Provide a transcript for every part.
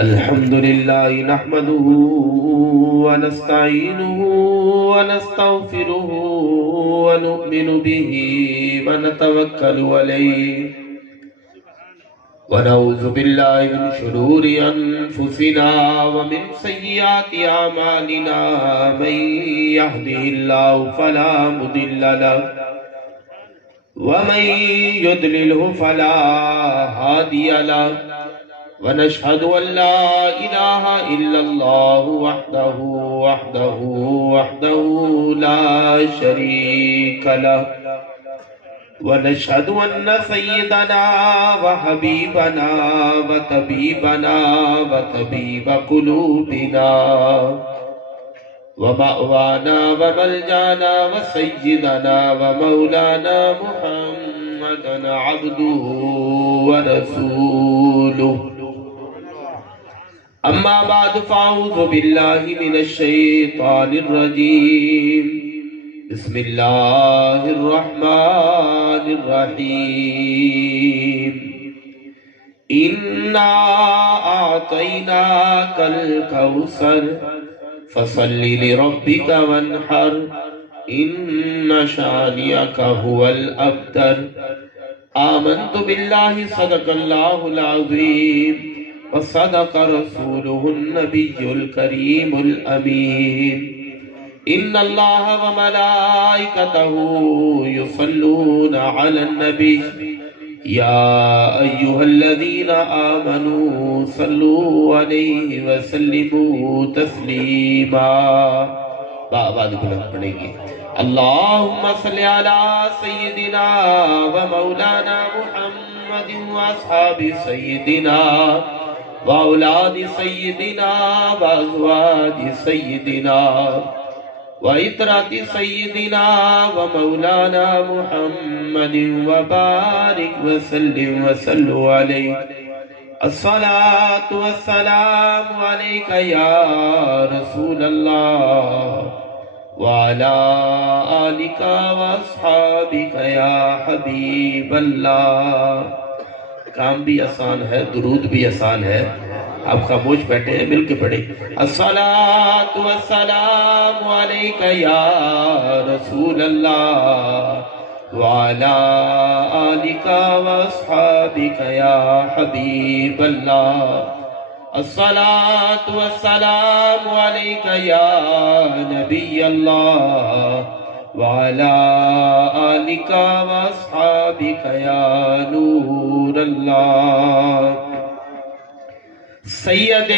الحمد لله نحمده ونستعينه ونستغفره ونؤمن به ونتوكل عليه ونعوذ بالله من شرور أنفسنا ومن سيئات أعمالنا من يهده الله فلا مضل له ومن يضلله فلا هادي له ونشهد أن لا إله إلا الله وحده لا شريك له ونشهد أن سيدنا وحبيبنا وطبيب قلوبنا ومأوانا وملجانا وسيدنا ومولانا محمدا عبده ورسوله أما بعد فأعوذ بالله من الشيطان الرجيم بسم الله الرحمن الرحيم إنا أعطيناك الكوثر فصل لربك وانحر إن شانئك هو الأبتر آمنت بالله صدق الله العظيم وصدق رسوله النبي الكريم الأمين إن الله وملائكته يصلون على النبي يا أيها الذين آمنوا صلوا عليه وسلموا تسليما بعد بلند پڑھیں گے اللهم صل على سيدنا ومولانا محمد واصحاب سيدنا وأولاد سيدنا وأزواج سيدنا وإطرة سيدنا ومولانا محمد وبارك وسلم وصلوا عليه الصلاة والسلام عليك يا رسول الله وعلى آلك وأصحابك يا حبيب الله. کام بھی آسان ہے، درود بھی آسان ہے. آپ خاموش بیٹھے ہیں، مل کے پڑھیں. الصلاۃ والسلام علیک یا رسول اللہ وعلی آلک واصحابک یا حبیب اللہ. الصلاۃ والسلام علیک یا نبی اللہ وعلى آلك وأصحابك يا نور الله. سید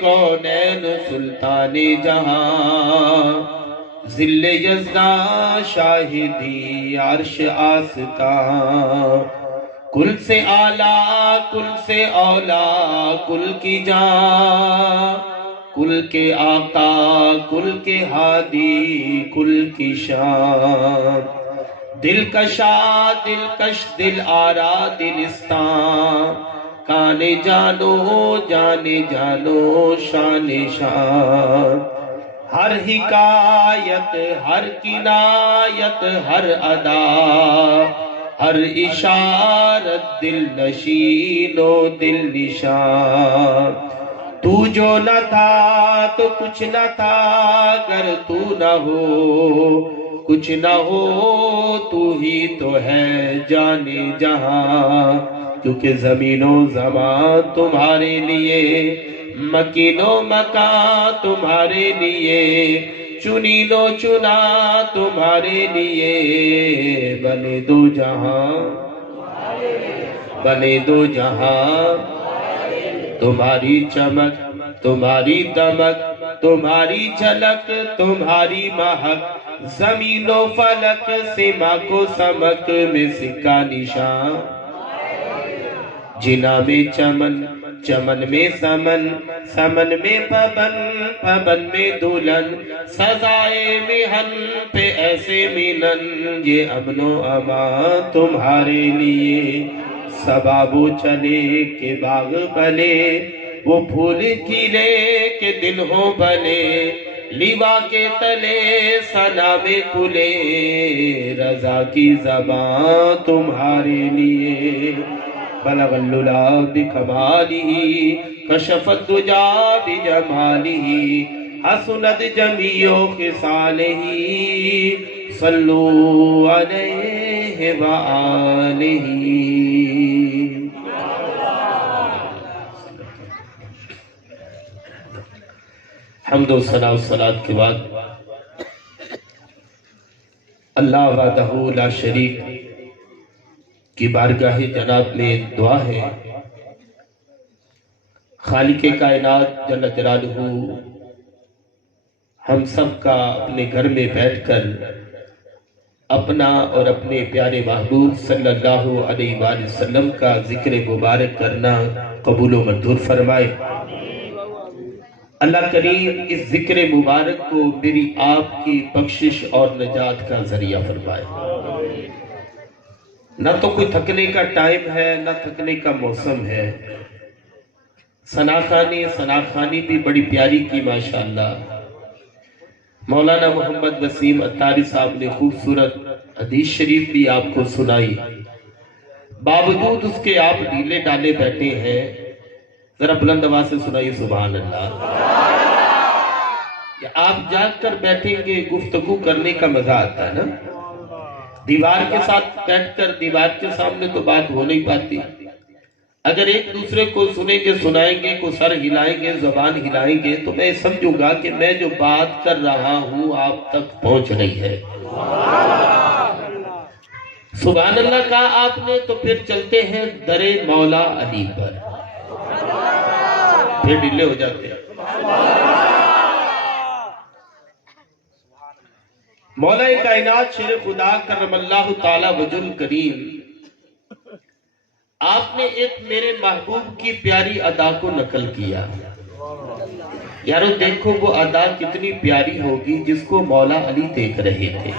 کونین سلطان جہاں ذل یزداں شاہدی عرش آستاں کل سے اعلیٰ کل سے اولا کل کی جان کل کے آقا کل کے ہادی کل کی شان دلکشا دلکش دل آرا دلستان کانے جانو جانے جانو شان شان ہر حکایت ہر کنایت ہر ادا ہر اشارت دل نشین و دل نشان. تو جو نہ تھا تو کچھ نہ تھا اگر تو نہ ہو کچھ نہ ہو تو ہی تو ہے جانے جہاں. کیونکہ زمین و زمان تمہارے لیے مکین و مکان تمہارے لیے چنین و چنا تمہارے لیے بنے دو جہاں بنے دو جہاں. تمہاری چمک تمہاری دمک تمہاری جھلک تمہاری مہک زمین و فلک سما کو سمک میں سکا نشان. جنا میں چمن چمن میں سمن سمن میں پبن پبن میں دلہن سزائے مہن پہ ایسے مینن. یہ امن و امان تمہارے لیے سبابو چلے کے باغ بلے وہ پھول کھلے کے دن ہو بلے لیوا کے تلے ثنا میں کھلے رضا کی زبان تمہارے لیے بلغ الللا بکمالہ کشف الدجا بجمالہ حسنت جمیع خصالہ صلو علیہ وآلہ. حمد و ثنا و صلاۃ کے بعد اللہ وحدہ لا شریک کی بارگاہ جناب میں دعا ہے. خالق کائنات جل جلالہ ہم سب کا اپنے گھر میں بیٹھ کر اپنا اور اپنے پیارے محبوب صلی اللہ علیہ وآلہ وسلم کا ذکر مبارک کرنا قبول و منظور فرمائے. اللہ کریم اس ذکر مبارک کو میری آپ کی بخشش اور نجات کا ذریعہ فرمائے. نہ تو کوئی تھکنے کا ٹائم ہے نہ تھکنے کا موسم ہے. ثناخانی بھی بڑی پیاری کی ماشاءاللہ. مولانا محمد وسیم اتاری صاحب نے خوبصورت حدیث شریف بھی آپ کو سنائی. باوجود اس کے آپ ڈھیلے ڈالے بیٹھے ہیں. ذرا بلند آواز سے سنائیے سبحان اللہ. کہ آپ جاگ کر بیٹھیں گے گفتگو کرنے کا مزہ آتا ہے نا. دیوار کے ساتھ بیٹھ کر دیوار کے سامنے تو بات ہو نہیں پاتی. اگر ایک دوسرے کو سنیں گے سنائیں گے کو سر ہلائیں گے زبان ہلائیں گے تو میں سمجھوں گا کہ میں جو بات کر رہا ہوں آپ تک پہنچ رہی ہے. سبحان اللہ کہا آپ نے تو پھر چلتے ہیں در مولا علی پر. پھر ڈھیلے ہو جاتے ہیں. مولا کائنات شیر خدا کرم اللہ تعالی وجل کریم آپ نے ایک میرے محبوب کی پیاری ادا کو نقل کیا. یارو دیکھو وہ ادا کتنی پیاری ہوگی جس کو مولا علی دیکھ رہے تھے.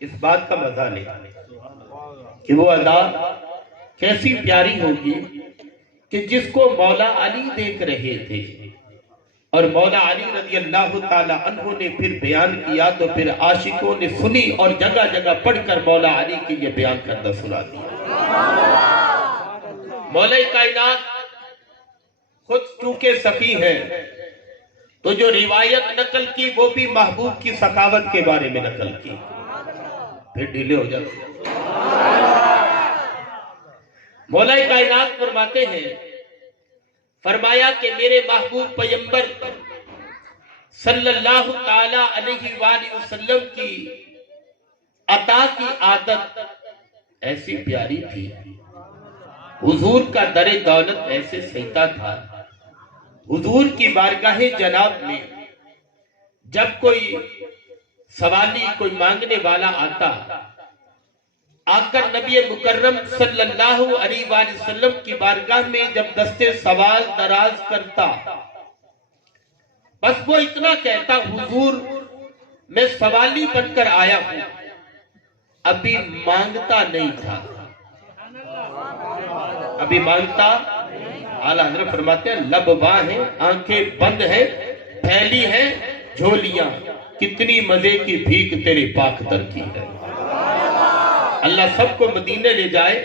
اس بات کا مزہ نہیں کہ وہ ادا کیسی پیاری ہوگی کہ جس کو مولا علی دیکھ رہے تھے. اور مولا علی رضی اللہ تعالی عنہ نے پھر بیان کیا تو پھر عاشقوں نے سنی اور جگہ جگہ پڑھ کر مولا علی کی یہ بیان کردہ سنا دیا. مولا کائنات خود چونکہ سخی ہے تو جو روایت نقل کی وہ بھی محبوب کی سخاوت کے بارے میں نقل کی. پھر ڈھیلے ہو جاتے. مولا کائنات فرماتے ہیں فرمایا کہ میرے محبوب پیغمبر صلی اللہ تعالی علیہ وآلہ وسلم کی عطا کی عادت ایسی پیاری تھی. حضور کا در دولت ایسے سہتا تھا. حضور کی بارگاہ جناب میں جب کوئی سوالی کوئی مانگنے والا آتا آ کر نبی مکرم صلی اللہ علیہ وآلہ وسلم کی بارگاہ میں جب دستے سوال دراز کرتا بس وہ اتنا کہتا حضور میں سوالی بن کر آیا ہوں ابھی مانگتا نہیں تھا. ابھی مانگتا. اعلیٰ حضرت فرماتے ہیں لب باں ہیں آنکھیں بند ہیں پھیلی ہیں جھولیاں کتنی مزے کی بھیک تیرے پاک در کی ہے. اللہ سب کو مدینے لے جائے.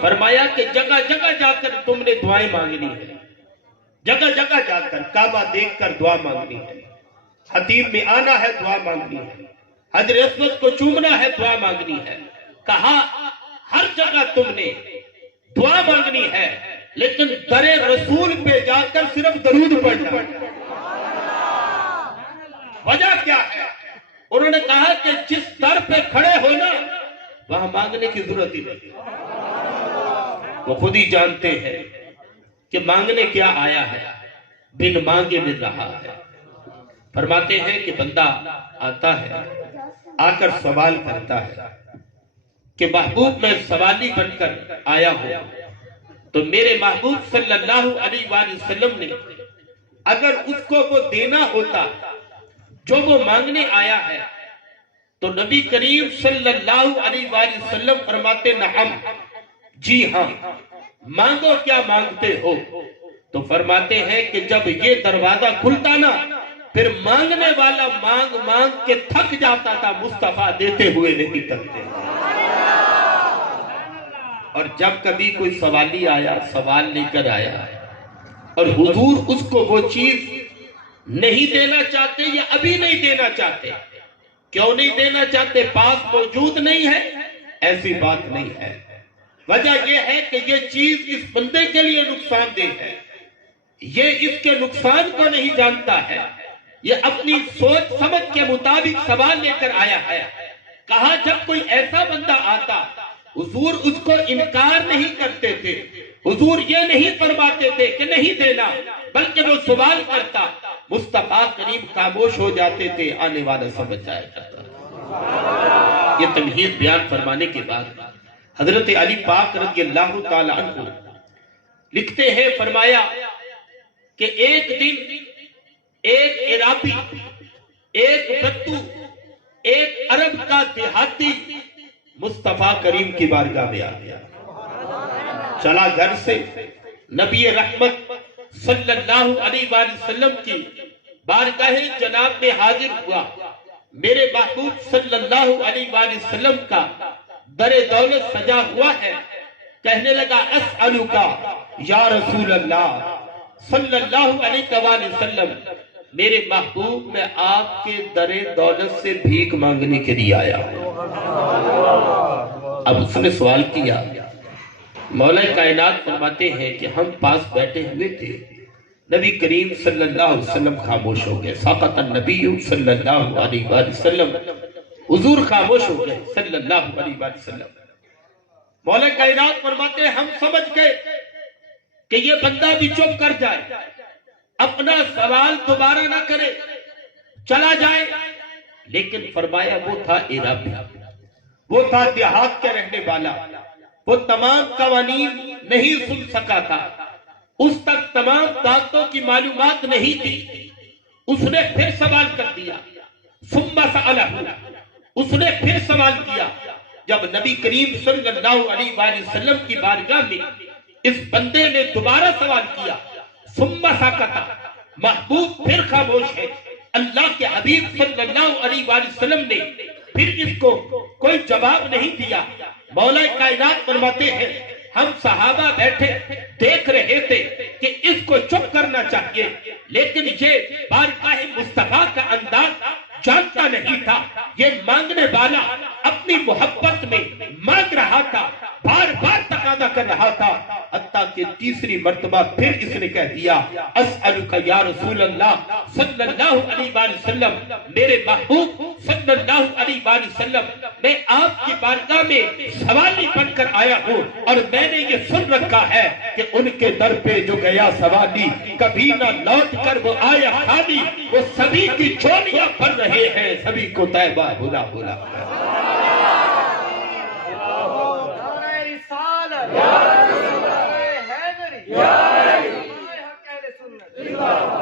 فرمایا کہ جگہ جگہ جا کر تم نے دعائیں مانگنی ہے. جگہ جگہ جا کر کعبہ دیکھ کر دعا مانگنی ہے. حتیم میں آنا ہے دعا مانگنی ہے. حجر اسود کو چومنا ہے دعا مانگنی ہے. کہا ہر جگہ تم نے دعا مانگنی ہے لیکن در رسول پہ جا کر صرف درود پڑھنا. وجہ کیا ہے؟ انہوں نے کہا کہ جس در پہ کھڑے ہونا وہاں مانگنے کی ضرورت ہی نہیں. وہ خود ہی جانتے ہیں کہ مانگنے کیا آیا ہے. بن مانگے مل رہا ہے. فرماتے ہیں کہ بندہ آتا ہے آ کر سوال کرتا ہے کہ محبوب میں سوالی بن کر آیا ہوں تو میرے محبوب صلی اللہ علیہ وآلہ وسلم نے اگر اس کو وہ دینا ہوتا جو وہ مانگنے آیا ہے تو نبی کریم صلی اللہ علیہ وآلہ وسلم فرماتے نعم جی ہاں مانگو کیا مانگتے ہو. تو فرماتے ہیں کہ جب یہ دروازہ کھلتا نا پھر مانگنے والا مانگ مانگ کے تھک جاتا تھا. مصطفیٰ دیتے ہوئے نہیں تھکتے. اور جب کبھی کوئی سوالی آیا، سوال لے کر آیا اور حضور اس کو وہ چیز نہیں دینا چاہتے یا ابھی نہیں دینا چاہتے، کیوں نہیں دینا چاہتے؟ پاس موجود نہیں ہے؟ ایسی بات نہیں ہے، وجہ یہ ہے کہ یہ چیز اس بندے کے لیے نقصان دہ ہے، یہ اس کے نقصان کو نہیں جانتا ہے، یہ اپنی سوچ سمجھ کے مطابق سوال لے کر آیا ہے۔ کہا جب کوئی ایسا بندہ آتا حضور اس کو انکار نہیں کرتے تھے، حضور یہ نہیں فرماتے تھے کہ نہیں دینا، بلکہ وہ سوال کرتا، مصطفیٰ کریم خاموش ہو جاتے تھے، آنے والا سمجھ جایا کرتا۔ یہ تمہید بیان فرمانے کے بعد حضرت علی پاک رضی اللہ تعالی عنہ لکھتے ہیں، فرمایا کہ ایک دن ایک عرابی، ایک بدو، ایک عرب کا دیہاتی مصطفیٰ کریم کی بارگاہ میں آ گیا، چلا گھر سے نبی رحمت صلی اللہ علیہ وآلہ وسلم کی بارگاہ جناب میں حاضر ہوا، میرے محبوب صلی اللہ علیہ وآلہ وسلم کا در دولت سجا ہوا ہے، کہنے لگا اسألوکا یا رسول اللہ صلی اللہ علیہ وآلہ وسلم، میرے محبوب میں آپ کے در دولت سے بھیک مانگنے کے لیے آیا ہوں۔ اب اس نے سوال کیا، مولا کائنات فرماتے ہیں کہ ہم پاس بیٹھے ہوئے تھے، نبی کریم صلی اللہ علیہ وسلم خاموش ہو گئے، سقط النبی صلی اللہ علیہ وآلہ وسلم، حضور خاموش ہو گئے صلی اللہ علیہ وآلہ وسلم۔ مولا کائنات فرماتے ہیں ہم سمجھ گئے کہ یہ بندہ بھی چپ کر جائے، اپنا سوال دوبارہ نہ کرے، چلا جائے، لیکن فرمایا وہ تھا عرابی، وہ تھا دیہات کے رہنے والا، وہ تمام قوانین نہیں سن سکا تھا، اس تک تمام باتوں کی معلومات نہیں تھی۔ اس نے پھر سوال کر دیا، ثم سألہ، اس نے پھر سوال کیا۔ جب نبی کریم صلی اللہ علیہ وآلہ وسلم کی بارگاہ میں اس بندے نے دوبارہ سوال کیا، ثم سکت، محبوب پھر خاموش ہے، اللہ کے حبیب صلی اللہ علیہ وآلہ وسلم نے پھر اس کو کوئی جواب نہیں دیا۔ مولا کائنات فرماتے ہیں ہم صحابہ بیٹھے دیکھ رہے تھے کہ اس کو چپ کرنا چاہیے، لیکن یہ بارگاہ مصطفیٰ کا انداز جانتا نہیں تھا، یہ مانگنے والا اپنی محبت میں مانگ رہا تھا، بار بار تقاضا کر رہا تھا، حتیٰ کہ تیسری مرتبہ پھر اس نے کہہ دیا، اسألک یا رسول اللہ صلی اللہ علیہ وآلہ وسلم، میرے محبوب صلی اللہ علیہ وآلہ وسلم، میں آپ کی بارگاہ میں سوالی بن کر آیا ہوں، اور میں نے یہ سن رکھا ہے کہ ان کے در پہ جو گیا سوالی کبھی نہ لوٹ کر وہ آیا خالی، وہ سبھی کی چولیاں بھر رہے ہیں، سبھی کو طیبہ بھولا بھولا۔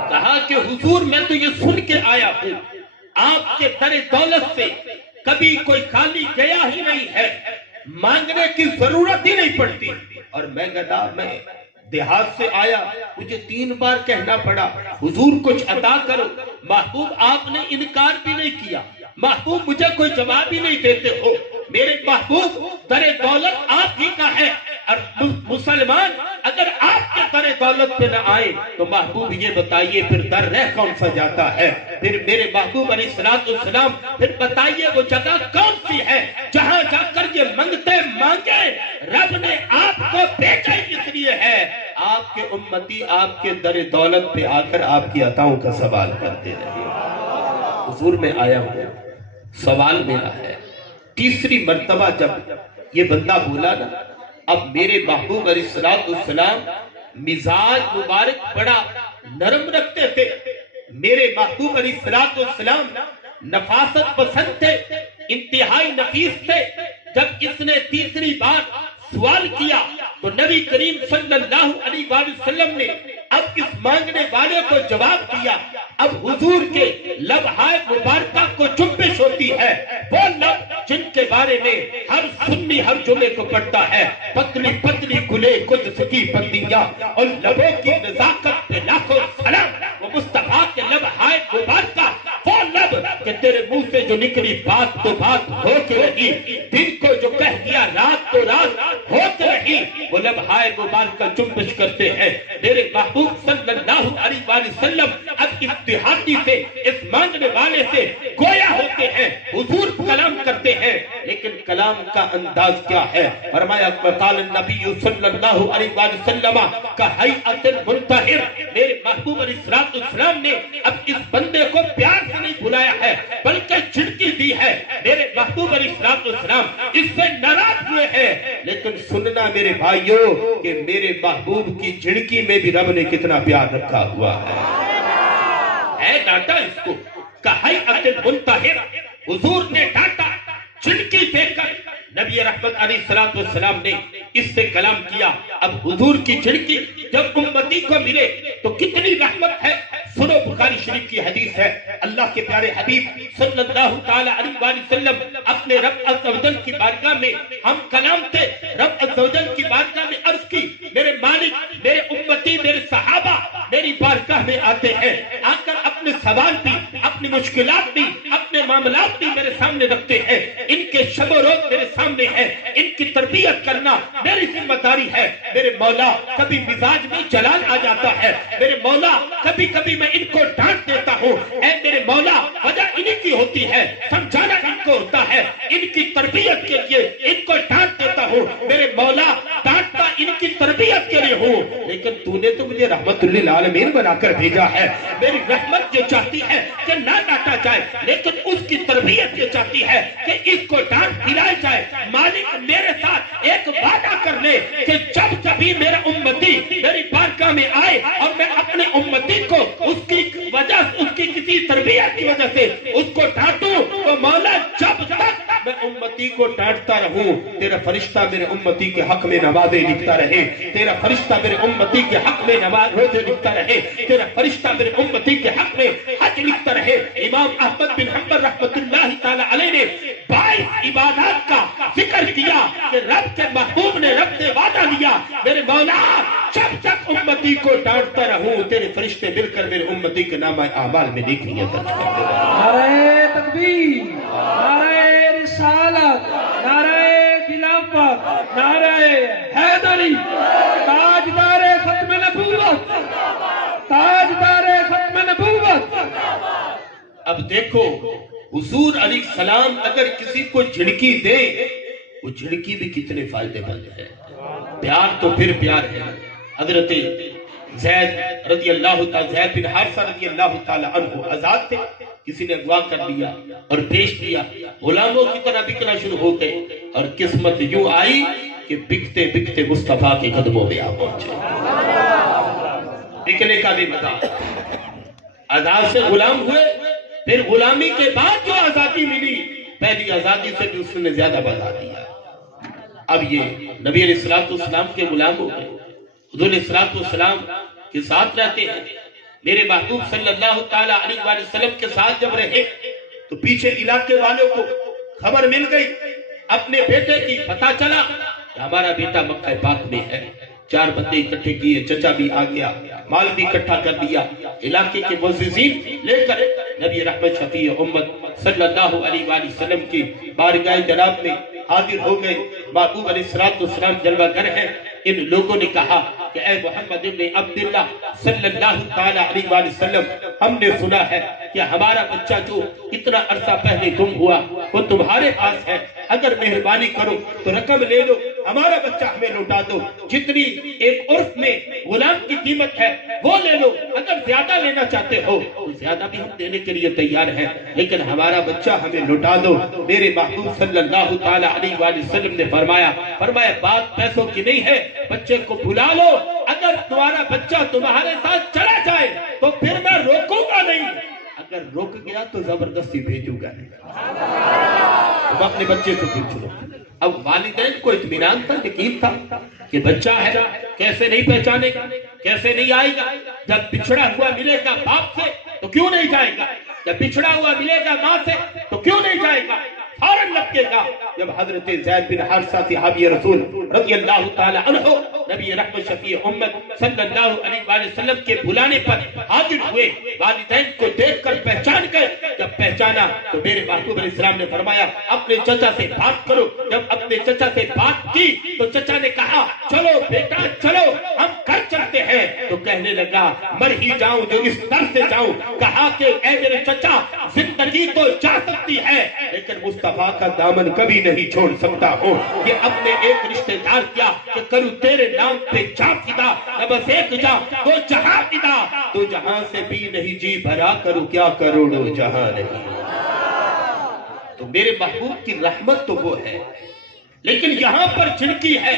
کہا کہ حضور میں تو یہ سن کے آیا ہوں، آپ کے در دولت سے کبھی کوئی خالی گیا ہی نہیں ہے، مانگنے کی ضرورت ہی نہیں پڑتی، اور میں گدا میں دیہات سے آیا، مجھے 3 بار کہنا پڑا حضور کچھ عطا کرو، محبوب آپ نے انکار بھی نہیں کیا، محبوب مجھے کوئی جواب ہی نہیں دیتے ہو، میرے محبوب در دولت آپ ہی کا ہے، اور مسلمان اگر آپ کے در دولت پہ نہ آئے تو محبوب یہ بتائیے پھر در رہ کون سا جاتا ہے؟ پھر میرے محبوب علیہ السلام پھر بتائیے وہ جگہ کون سی ہے جہاں جا کر یہ منگتے مانگے رب نے آپ کو بھیجا اس لیے ہے، آپ کے امتی آپ کے در دولت پہ آ کر آپ کی عطاؤں کا سوال کرتے رہے۔ حضور میں آیا ہوں، سوال میرا ہے، تیسری مرتبہ جب یہ بندہ بولا نا، اب میرے محبوب علیہ السلام مزاج مبارک بڑا نرم رکھتے تھے، میرے محبوب علیہ السلام نفاست پسند تھے، انتہائی نفیس تھے۔ جب اس نے تیسری بار سوال کیا تو نبی کریم صلی اللہ علیہ وآلہ وسلم نے اب اس مانگنے والے کو جواب دیا۔ اب حضور کے لبہائے مبارکہ کو جنبش ہوتی ہے، وہ لب جن کے بارے میں ہر سنی ہر جمعے کو پڑھتا ہے، پتلی پتلی گلے قدس کی پتیاں اور لبوں کی نزاکت پہ لاکھوں سلام، وہ مصطفیٰ کے لبہائے مبارکہ، وہ لب کہ تیرے منہ سے جو نکلی بات تو بات ہو کے رہی، دن کو جو کہہ دیا رات تو رات ہو کے رہی۔ ہی وہ لمحائے مبارکہ جنبش کرتے ہیں. میرے محبوب صلی اللہ علیہ وآلہ وسلم اب اس دیہاتی سے, اس مانگنے والے سے گویا ہوتے ہیں. حضور کلام کرتے ہیں لیکن کلام کا انداز کیا ہے؟ فرمایا قال النبی صلی اللہ علیہ وآلہ وسلم کا ہیئۃ المنتہر. میرے محبوب علیہ السلام نے اب اس بندے کو پیار سے نہیں بلایا ہے بلکہ جھڑکی دی ہے. میرے محبوب علیہ السلام اس سے ناراض ہوئے ہیں. لیکن سننا میرے بھائیوں کہ میرے محبوب کی جھڑکی میں بھی رب نے کتنا پیار رکھا ہوا ہے. ڈانٹا اس کو کہیئۃ المنتہر. حضور نے ڈانٹا, جھڑکی دے کر نبی رحمت علیہ السلام نے اس سے کلام کیا. اب حضور کی جھڑکی جب امتی کو ملے تو کتنی رحمت ہے. سنو, بخاری شریف کی حدیث ہے, اللہ کے پیارے حبیب صلی اللہ تعالی علیہ وآلہ وسلم اپنے رب عز و جل کی بارگاہ میں ہم کلام تھے. رب عز و جل کی بارگاہ میں عرض کی, میرے مالک, میرے امتی, میرے صحابہ میری بارگاہ میں آتے ہیں, آ کر اپنے سوال بھی, اپنی مشکلات بھی, اپنے معاملات بھی میرے سامنے رکھتے ہیں. ان کے شب و روز میرے سامنے ہے, ان کی تربیت کرنا میری ذمہ داری ہے. میرے مولا کبھی مزاج میں جلال آ جاتا ہے, میرے مولا کبھی کبھی میں ان کو ڈانٹ دیتا ہوں. اے میرے مولا وجہ انہی کی ہوتی ہے, سمجھانا ان کو ہوتا ہے, ان کی تربیت کے لیے ان کو ڈانٹ دیتا ہوں. میرے مولا ڈانٹتا ان کی تربیت کے لیے ہوں, لیکن تو نے تو مجھے رحمت للعالمین بنا کر بھیجا ہے. میری رحمت یہ چاہتی ہے کہ نہ ڈانٹا جائے, لیکن اس کی تربیت یہ چاہتی ہے کہ اس کو ڈانٹ کھلائی جائے. مالک میرے ساتھ ایک وعدہ کر لے کہ جب کبھی میرا امتی میری بارگاہ میں آئے اور میں اپنے امتی کو اس کی وجہ, اس کی کسی تربیت کی وجہ سے اس کو ڈانٹوں, تو مولا جب تک میں امتی کو ڈانٹتا رہوں تیرا فرشتہ میرے امتی کے حق میں نمازیں لکھتا رہے, تیرا فرشتہ میرے امتی کے حق میں نماز روزے لکھتا رہے, تیرا فرشتہ میرے امتی کے حق میں حج لکھتا رہے. امام احمد بن حنبل رحمت اللہ تعالی علیہ نے 22 عبادات کا ذکر کیا کہ رب کے محبوب نے رب سے وعدہ لیا, میرے مولا جب تک امتی کو ڈانٹتا رہوں تیرے فرشتے مل کر میرے امتی کے نامہ اعمال میں نیکیاں درج کرتے رہے. نعرہ تکبیر, نعرہ رسالت, نعرہ خلافت, نعرہ حیدری, تاجدار ختم نبوت, تاجدار ختم نبوت. اب دیکھو حضور علیہ السلام اگر کسی کو جھڑکی دے, وہ جھڑکی بھی کتنے فائدے مند ہے. پیار تو پھر پیار ہے. حضرت زید رضی اللہ تعالی, زید بن حارثہ رضی اللہ تعالی عنہ آزاد تھے, کسی نے اغوا کر لیا اور بیچ دیا, غلاموں کی طرح بکنا شروع ہو گئے, اور قسمت یوں آئی کہ بکتے بکتے مصطفیٰ کے قدموں میں آ پہنچے. بکنے کا بھی مزہ, آزاد سے غلام ہوئے, پھر غلامی کے بعد جو آزادی ملی, پہلی آزادی سے بھی اس نے زیادہ بڑھا دیا. اب یہ نبی علیہ السلام کے غلام ہو گئے, حضور علیہ السلام کے ساتھ رہتے ہیں. میرے محبوب صلی اللہ تعالی علیہ وآلہ وسلم کے ساتھ جب رہے تو پیچھے علاقے والوں کو خبر مل گئی, اپنے بیٹے کی پتہ چلا کہ ہمارا بیٹا مکہ پاک میں ہے. 4 بندے اکٹھے کیے, چچا بھی آ گیا, مال بھی اکٹھا کر دیا. علاقے کے معززین لے کر نبی رحمت شفیع امت صلی اللہ علیہ وآلہ وسلم کی بارگاہ جناب میں حاضر ہو گئے. محبوب علیہ السلام جلوہ گر ہیں. ان لوگوں نے کہا کہ اے محمد ابن عبداللہ صلی اللہ تعالی علیہ وآلہ وسلم, ہم نے سنا ہے کہ ہمارا بچہ جو اتنا عرصہ پہلے گم ہوا وہ تمہارے پاس ہے, اگر مہربانی کرو تو رقم لے لو, ہمارا بچہ ہمیں لوٹا دو. جتنی ایک عرف میں غلام کی قیمت ہے وہ لے لو, اگر زیادہ لینا چاہتے ہو تو زیادہ بھی ہم دینے کے لیے تیار ہیں, لیکن ہمارا بچہ ہمیں لوٹا دو. میرے محبوب صلی اللہ تعالی علیہ وآلہ وسلم نے فرمایا بات پیسوں کی نہیں ہے, بچے کو بلا لو. اگر تمہارا بچہ تمہارے ساتھ چلا جائے تو پھر میں روکوں گا نہیں, اگر روک گیا تو زبردستی بھیجوں گا نہیں. تم اپنے بچے کو پوچھ لو. اب والدین کو اطمینان تھا, یقین تھا کہ بچہ ہے, کیسے نہیں پہچانے گا, کیسے نہیں آئے گا. جب بچھڑا ہوا ملے گا باپ سے تو کیوں نہیں جائے گا, جب بچھڑا ہوا ملے گا ماں سے تو کیوں نہیں جائے گا. فوراً لپکے گا جب حضرت زید بن حارثہ صحابی رسول رضی اللہ تعالی عنہ نبی رحمت شفیع امت صلی اللہ علیہ وآلہ وسلم کے بلانے پر حاضر ہوئے، والدین کو دیکھ کر پہچان گئے۔ جب پہچانا تو میرے محبوب علیہ السلام نے فرمایا اپنے چچا سے بات کرو۔ جب اپنے چچا سے بات کی تو چچا نے کہا چلو بیٹا چلو ہم گھر چلتے ہیں۔ تو کہنے لگا مر ہی جاؤں جو اس در سے جاؤں۔ کہا کہ اے میرے چچا زندگی تو جا سکتی ہے لیکن مصطفیٰ کا دامن کبھی نہیں چھوڑ سکتا ہوں۔ یہ اپنے ایک رشتہ دار کیا کہ کروں تیرے نام پہ جا فدا، نہ بس ایک جا دو جہاں فدا، تو جہاں سے بھی نہیں جی بھرا کروں کیا کروڑوں جہاں نہیں۔ تو میرے محبوب کی رحمت تو وہ ہے، لیکن یہاں پر جن کی ہے،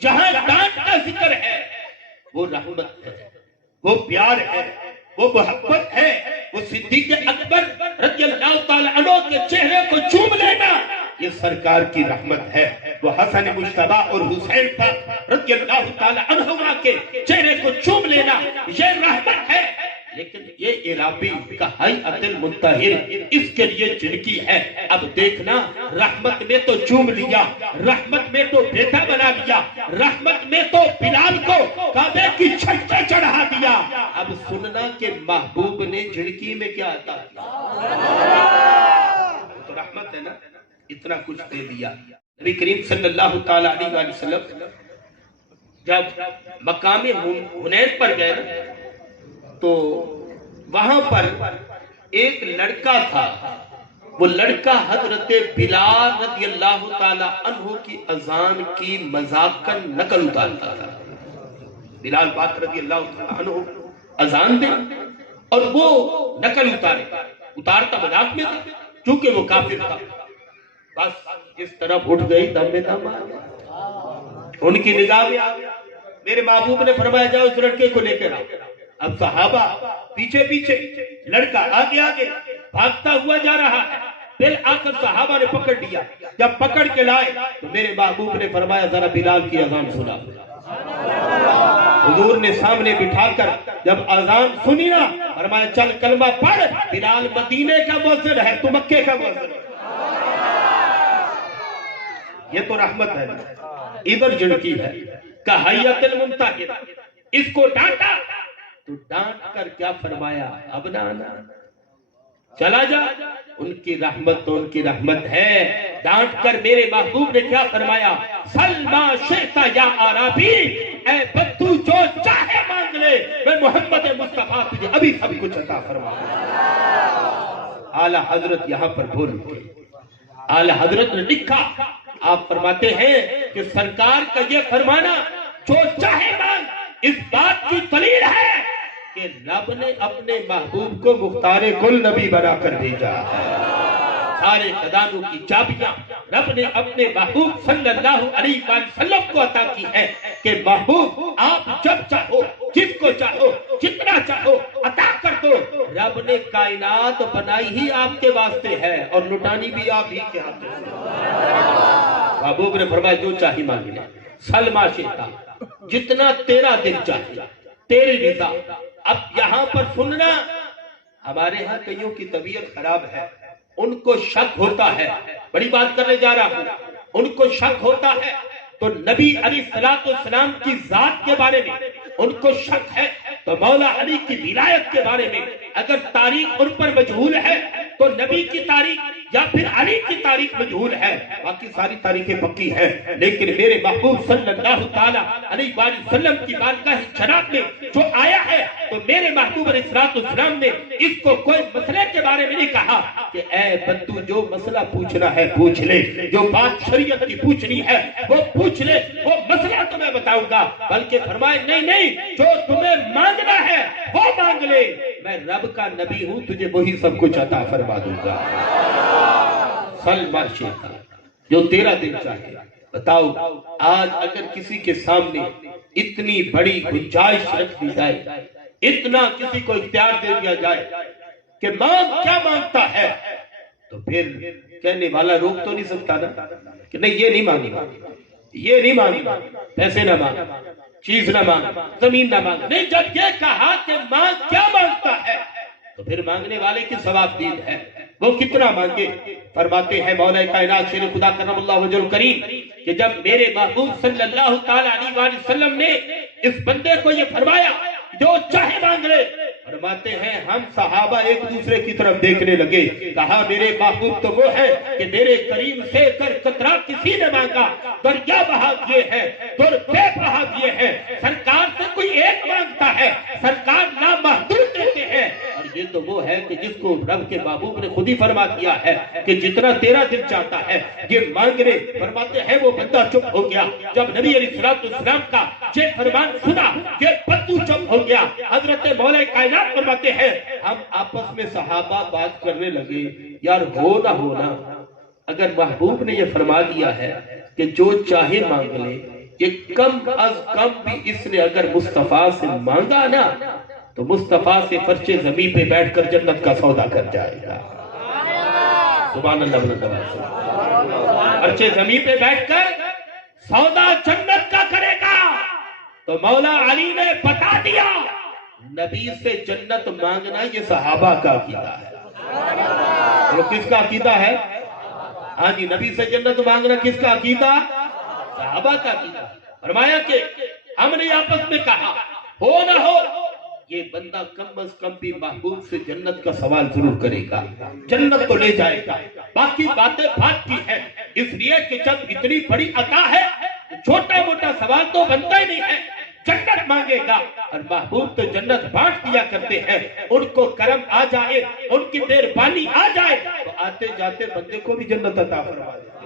جہاں ڈانٹ کا ذکر ہے، وہ رحمت ہے، وہ پیار ہے، وہ محبت ہے، وہ صدیق اکبر رضی اللہ تعالی عنہ کے چہرے کو چوم لینا یہ سرکار کی رحمت ہے۔ وہ حسن مجتبی اور حسین پاک رضی اللہ تعالی عنہما کے چہرے کو چوم لینا یہ رحمت ہے، لیکن یہ عرابی کا ہیئت المطہر اس کے لیے جنکی ہے۔ اب دیکھنا رحمت میں تو چوم لیا، رحمت میں تو بیٹا بنا لیا، رحمت میں تو بلال کو کعبے کی چھت پہ چڑھا دیا۔ اب سننا کہ محبوب نے جھڑکی میں کیا عطا کیا، تو رحمت ہے نا، اتنا کچھ دے دیا۔ نبی کریم صلی اللہ تعالی علیہ وآلہ وسلم جب مقام حنین پر گئے تو وہاں پر ایک لڑکا تھا، وہ لڑکا حضرت بلال رضی اللہ تعالی عنہ کی اذان کی مذاقاً نقل اتارتا تھا۔ بلال پاک رضی اللہ تعالی عنہ اذان دے اور وہ نقل اتارتا مذاق میں تھا، چونکہ وہ کافر تھا۔ بس اس طرف اٹھ گئی دم میں دم آ گیا، ان کی نگاہ میں آ گیا۔ میرے محبوب نے فرمایا جاؤ اس لڑکے کو لے کر آؤ۔ اب صحابہ پیچھے پیچھے، لڑکا آگے آگے بھاگتا ہوا جا رہا ہے، پھر آ کر صحابہ نے پکڑ لیا۔ جب پکڑ کے لائے تو میرے محبوب نے فرمایا ذرا بلال کی اذان سنا۔ حضور نے سامنے بٹھا کر جب اذان سنی نا فرمایا چل کلمہ پڑھ، بلال مدینے کا مؤذن ہے تو مکے کا مؤذن ہے۔ یہ تو رحمت ہے، ادھر جھڑکی ہے کہ حیت الممتحن، اس کو ڈانٹا تو ڈانٹ کر کیا فرمایا اب نہ آنا، چلا جا۔ ان کی رحمت تو ان کی رحمت ہے، ڈانٹ کر میرے محبوب نے کیا فرمایا سلما شئتا یا عربی، اے بدو جو چاہے مانگ لے، میں محمد مصطفیٰ تجھے ابھی سب کچھ عطا فرماؤں۔ اعلی حضرت یہاں پر بول گئے، اعلی حضرت نے لکھا، آپ فرماتے ہیں کہ سرکار کا یہ فرمانا جو چاہے مانگ، اس بات کی دلیل ہے کہ رب نے اپنے محبوب کو مختار کل نبی بنا کر بھیجا ہے۔ سارے خزانوں کی چابیاں رب نے اپنے محبوب صلی اللہ علیہ وآلہ وسلم کو عطا کی ہے کہ محبوب آپ جب چاہو، جس کو چاہو، جتنا چاہو عطا کر دو۔ رب نے کائنات بنائی ہی آپ کے واسطے ہے اور لٹانی بھی آپ ہی کے ہاتھوں سے۔ محبوب نے فرمایا جو چاہی مانگ لے، سلما شئتا، جتنا تیرا دل چاہے، تیری رضا۔ اب یہاں پر سننا، ہمارے ہاں کئیوں کی طبیعت خراب ہے، ان کو شک ہوتا ہے، بڑی بات کرنے جا رہا ہوں، ان کو شک ہوتا ہے تو نبی علیہ السلام کی ذات کے بارے میں ان کو شک ہے، تو مولا علی کی ولایت کے بارے میں اگر تاریخ ان پر مجہول ہے تو نبی کی تاریخ یا پھر علی کی تاریخ مجہول ہے، باقی ساری تاریخیں پکی ہیں۔ لیکن میرے محبوب صلی اللہ تعالی علیہ وآلہ وسلم کی بارگاہ جناب میں جو آیا ہے تو میرے محبوب علیہ السلام نے اس کو کوئی مسئلے کے بارے میں نہیں کہا کہ اے بندو جو مسئلہ پوچھنا ہے پوچھ لے، جو بات شریعت کی پوچھنی ہے وہ پوچھ لے، وہ مسئلہ تمہیں بتاؤں گا، بلکہ فرمائے نہیں نہیں جو تمہیں مانگنا ہے وہ مانگ لے، میں رب کا نبی ہوں، تجھے وہی سب کچھ عطا فرما دوں گا۔ سلما شئتا، جو تیرا دل چاہے۔ بتاؤ آج اگر کسی کے سامنے اتنی بڑی گنجائش رکھ دی جائے، اتنا کسی کو اختیار دے دیا جائے کہ مانگ کیا مانگتا ہے، تو پھر کہنے والا روک تو نہیں سکتا نا کہ نہیں یہ نہیں مانگی، یہ نہیں مانگی، پیسے نہ مانگ، چیز نہ مانگ، زمین نہ مانگ۔ نہیں، جب یہ کہا کہ مانگ کیا مانگتا ہے تو پھر مانگنے والے کی ثواب دید ہے، وہ کتنا مانگے۔ فرماتے ہیں مولا کائنات شیر خدا کرم اللہ وجل کریم کہ جب میرے محبوب صلی اللہ تعالی علیہ وآلہ وسلم نے اس بندے کو یہ فرمایا جو چاہے مانگ لے، فرماتے ہیں ہم صحابہ ایک دوسرے کی طرف دیکھنے لگے، کہا میرے محبوب تو وہ ہے کہ میرے کریم سے کر قطرہ کسی نے مانگا دریا بہا دیے ہیں، در پہ بہا دیے ہیں، سرکار سے کوئی ایک مانگتا ہے سرکار نامحدود دیتے ہیں۔ اور یہ تو وہ ہے کہ جس کو رب کے محبوب نے خود ہی فرما دیا ہے کہ جتنا تیرا دل چاہتا ہے یہ مانگ لے۔ فرماتے ہیں وہ بندہ چپ ہو گیا جب نبی علیہ السلام کا یہ فرمان سنا، یہ بدو چپ ہو گیا۔ حضرت مولا کائنات فرماتے ہیں ہم آپس میں صحابہ بات کرنے لگے، یار ہو نہ ہونا اگر محبوب نے یہ فرما دیا ہے کہ جو چاہے مانگ لے، یہ کم از کم بھی اس نے اگر مصطفیٰ سے مانگا نا تو مصطفیٰ سے فرش زمین پہ بیٹھ کر جنت کا سودا کر جائے گا۔ سبحان اللہ بلند آواز سے، فرش زمین پہ بیٹھ کر سودا جنت کا کرے گا۔ تو مولا علی نے بتا دیا نبی سے جنت مانگنا یہ صحابہ کا عقیدہ ہے۔ وہ کس کا عقیدہ ہے؟ ہاں جی، نبی سے جنت مانگنا کس کا عقیدہ؟ صحابہ کا عقیدہ۔ فرمایا کہ ہم نے آپس میں کہا ہو نہ ہو یہ بندہ کم از کم بھی محبوب سے جنت کا سوال ضرور کرے گا، جنت تو لے جائے گا، باقی باتیں بات کی ہے۔ اس لیے کہ جب اتنی بڑی عطا ہے چھوٹا موٹا سوال تو بنتا ہی نہیں ہے، جنت مانگے گا۔ اور محبوب تو جنت بانٹ دیا کرتے ہیں، ان کو کرم آ جائے، ان کی مہربانی آ جائے تو آتے جاتے بندے کو بھی جنت عطا فرما دیتے ہیں۔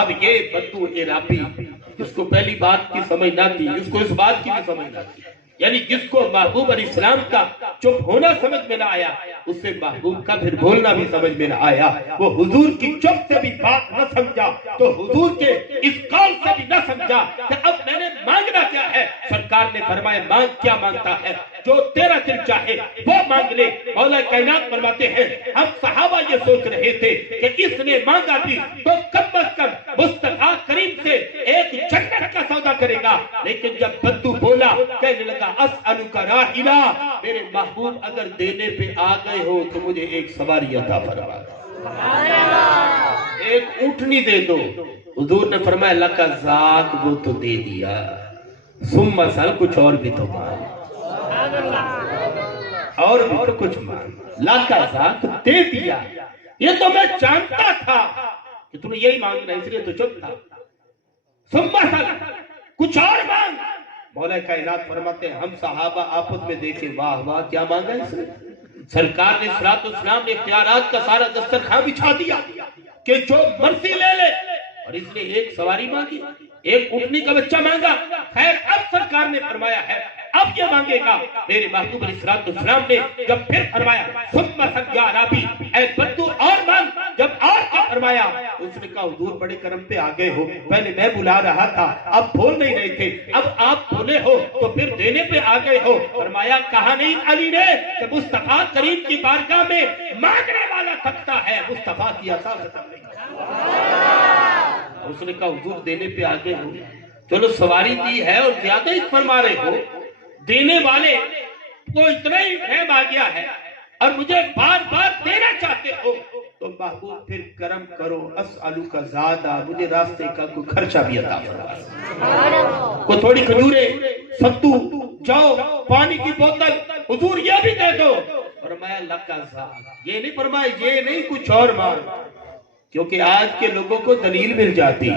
اب یہ بدو عرابی جس کو پہلی بات کی سمجھ نہ تھی، جس کو اس بات کی بھی سمجھ نہ تھی، یعنی جس کو محبوب علیہ السلام کا چپ ہونا سمجھ میں نہ آیا، اس سے محبوب کا پھر بولنا بھی سمجھ میں نہ آیا۔ وہ حضور کی چپ سے بھی بات نہ سمجھا تو حضور کے اس قول سے بھی نہ سمجھا کہ اب میں نے مانگنا کیا ہے۔ سرکار نے فرمایا مانگ کیا مانگتا ہے، جو تیرا دل چاہے وہ مانگ لے۔ مولا کائنات فرماتے ہیں ہم صحابہ یہ سوچ رہے تھے کہ اس نے مانگا بھی تو کم از کم مصطفیٰ کریم سے ایک جنت کا سودا کرے گا، لیکن جب بدو بولا کہنے لگا اسألک راحلہ، میرے محبوب اگر دینے پہ آ گئے ہو تو مجھے ایک سواری عطا فرما دو، ایک اونٹنی دے دو۔ حضور نے فرمایا لکا ذاک، وہ تو دے دیا، ثم سل، کچھ اور بھی تو مانگ، اور بھی تو کچھ مانگ، لکا ذاک دے دیا۔ یہ تو میں جانتا تھا کہ تم نے یہی مانگنا، اس لیے تو چپ تھا، ثم سل، کچھ اور مانگ۔ مولا کائنات فرماتے ہیں ہم صحابہ آپس میں دیکھیں واہ واہ کیا مانگا اس نے۔ سرکار نے صلوات والسلام نے اختیارات کا سارا دسترخوان بچھا دیا کہ جو مرضی لے لے، اور اس نے ایک سواری مانگی، ایک اونٹنی کا بچہ مانگا۔ خیر اب سرکار نے فرمایا ہے اب یہ مانگے گا۔ میرے محبوب علیہ السلام نے جب پھر فرمایا ثم سل یا ربی، اے بدو اور مانگ۔ جب اور کیا فرمایا، اس نے کہا حضور بڑے کرم پہ آ گئے ہو، پہلے میں بلا رہا تھا اب بول نہیں رہے تھے، اب آپ بولے ہو تو پھر دینے پہ آ گئے ہو۔ فرمایا کہا نہیں علی نے کہ مصطفیٰ کریم کی بارگاہ میں مانگنے والا تھکتا ہے، مصطفیٰ کی عطا ختم نہیں۔ اس نے کہا حضور دینے پہ آ گئے ہو، چلو سواری دی ہے اور زیادہ ہی فرما رہے ہو، دینے والے کو اتنا ہی فہم آ گیا ہے اور مجھے بار بار دینا چاہتے ہو تو محبوب پھر کرم کرو، اسألک زادہ، مجھے راستے کا کوئی خرچہ بھی عطا فرما، کوئی تھوڑی کھجورے، ستو، جاؤ، پانی کی بوتل، حضور یہ بھی دے دو۔ فرمایا لکا زادہ، یہ نہیں فرمایا یہ نہیں کچھ اور مانگ، کیونکہ آج کے لوگوں کو دلیل مل جاتی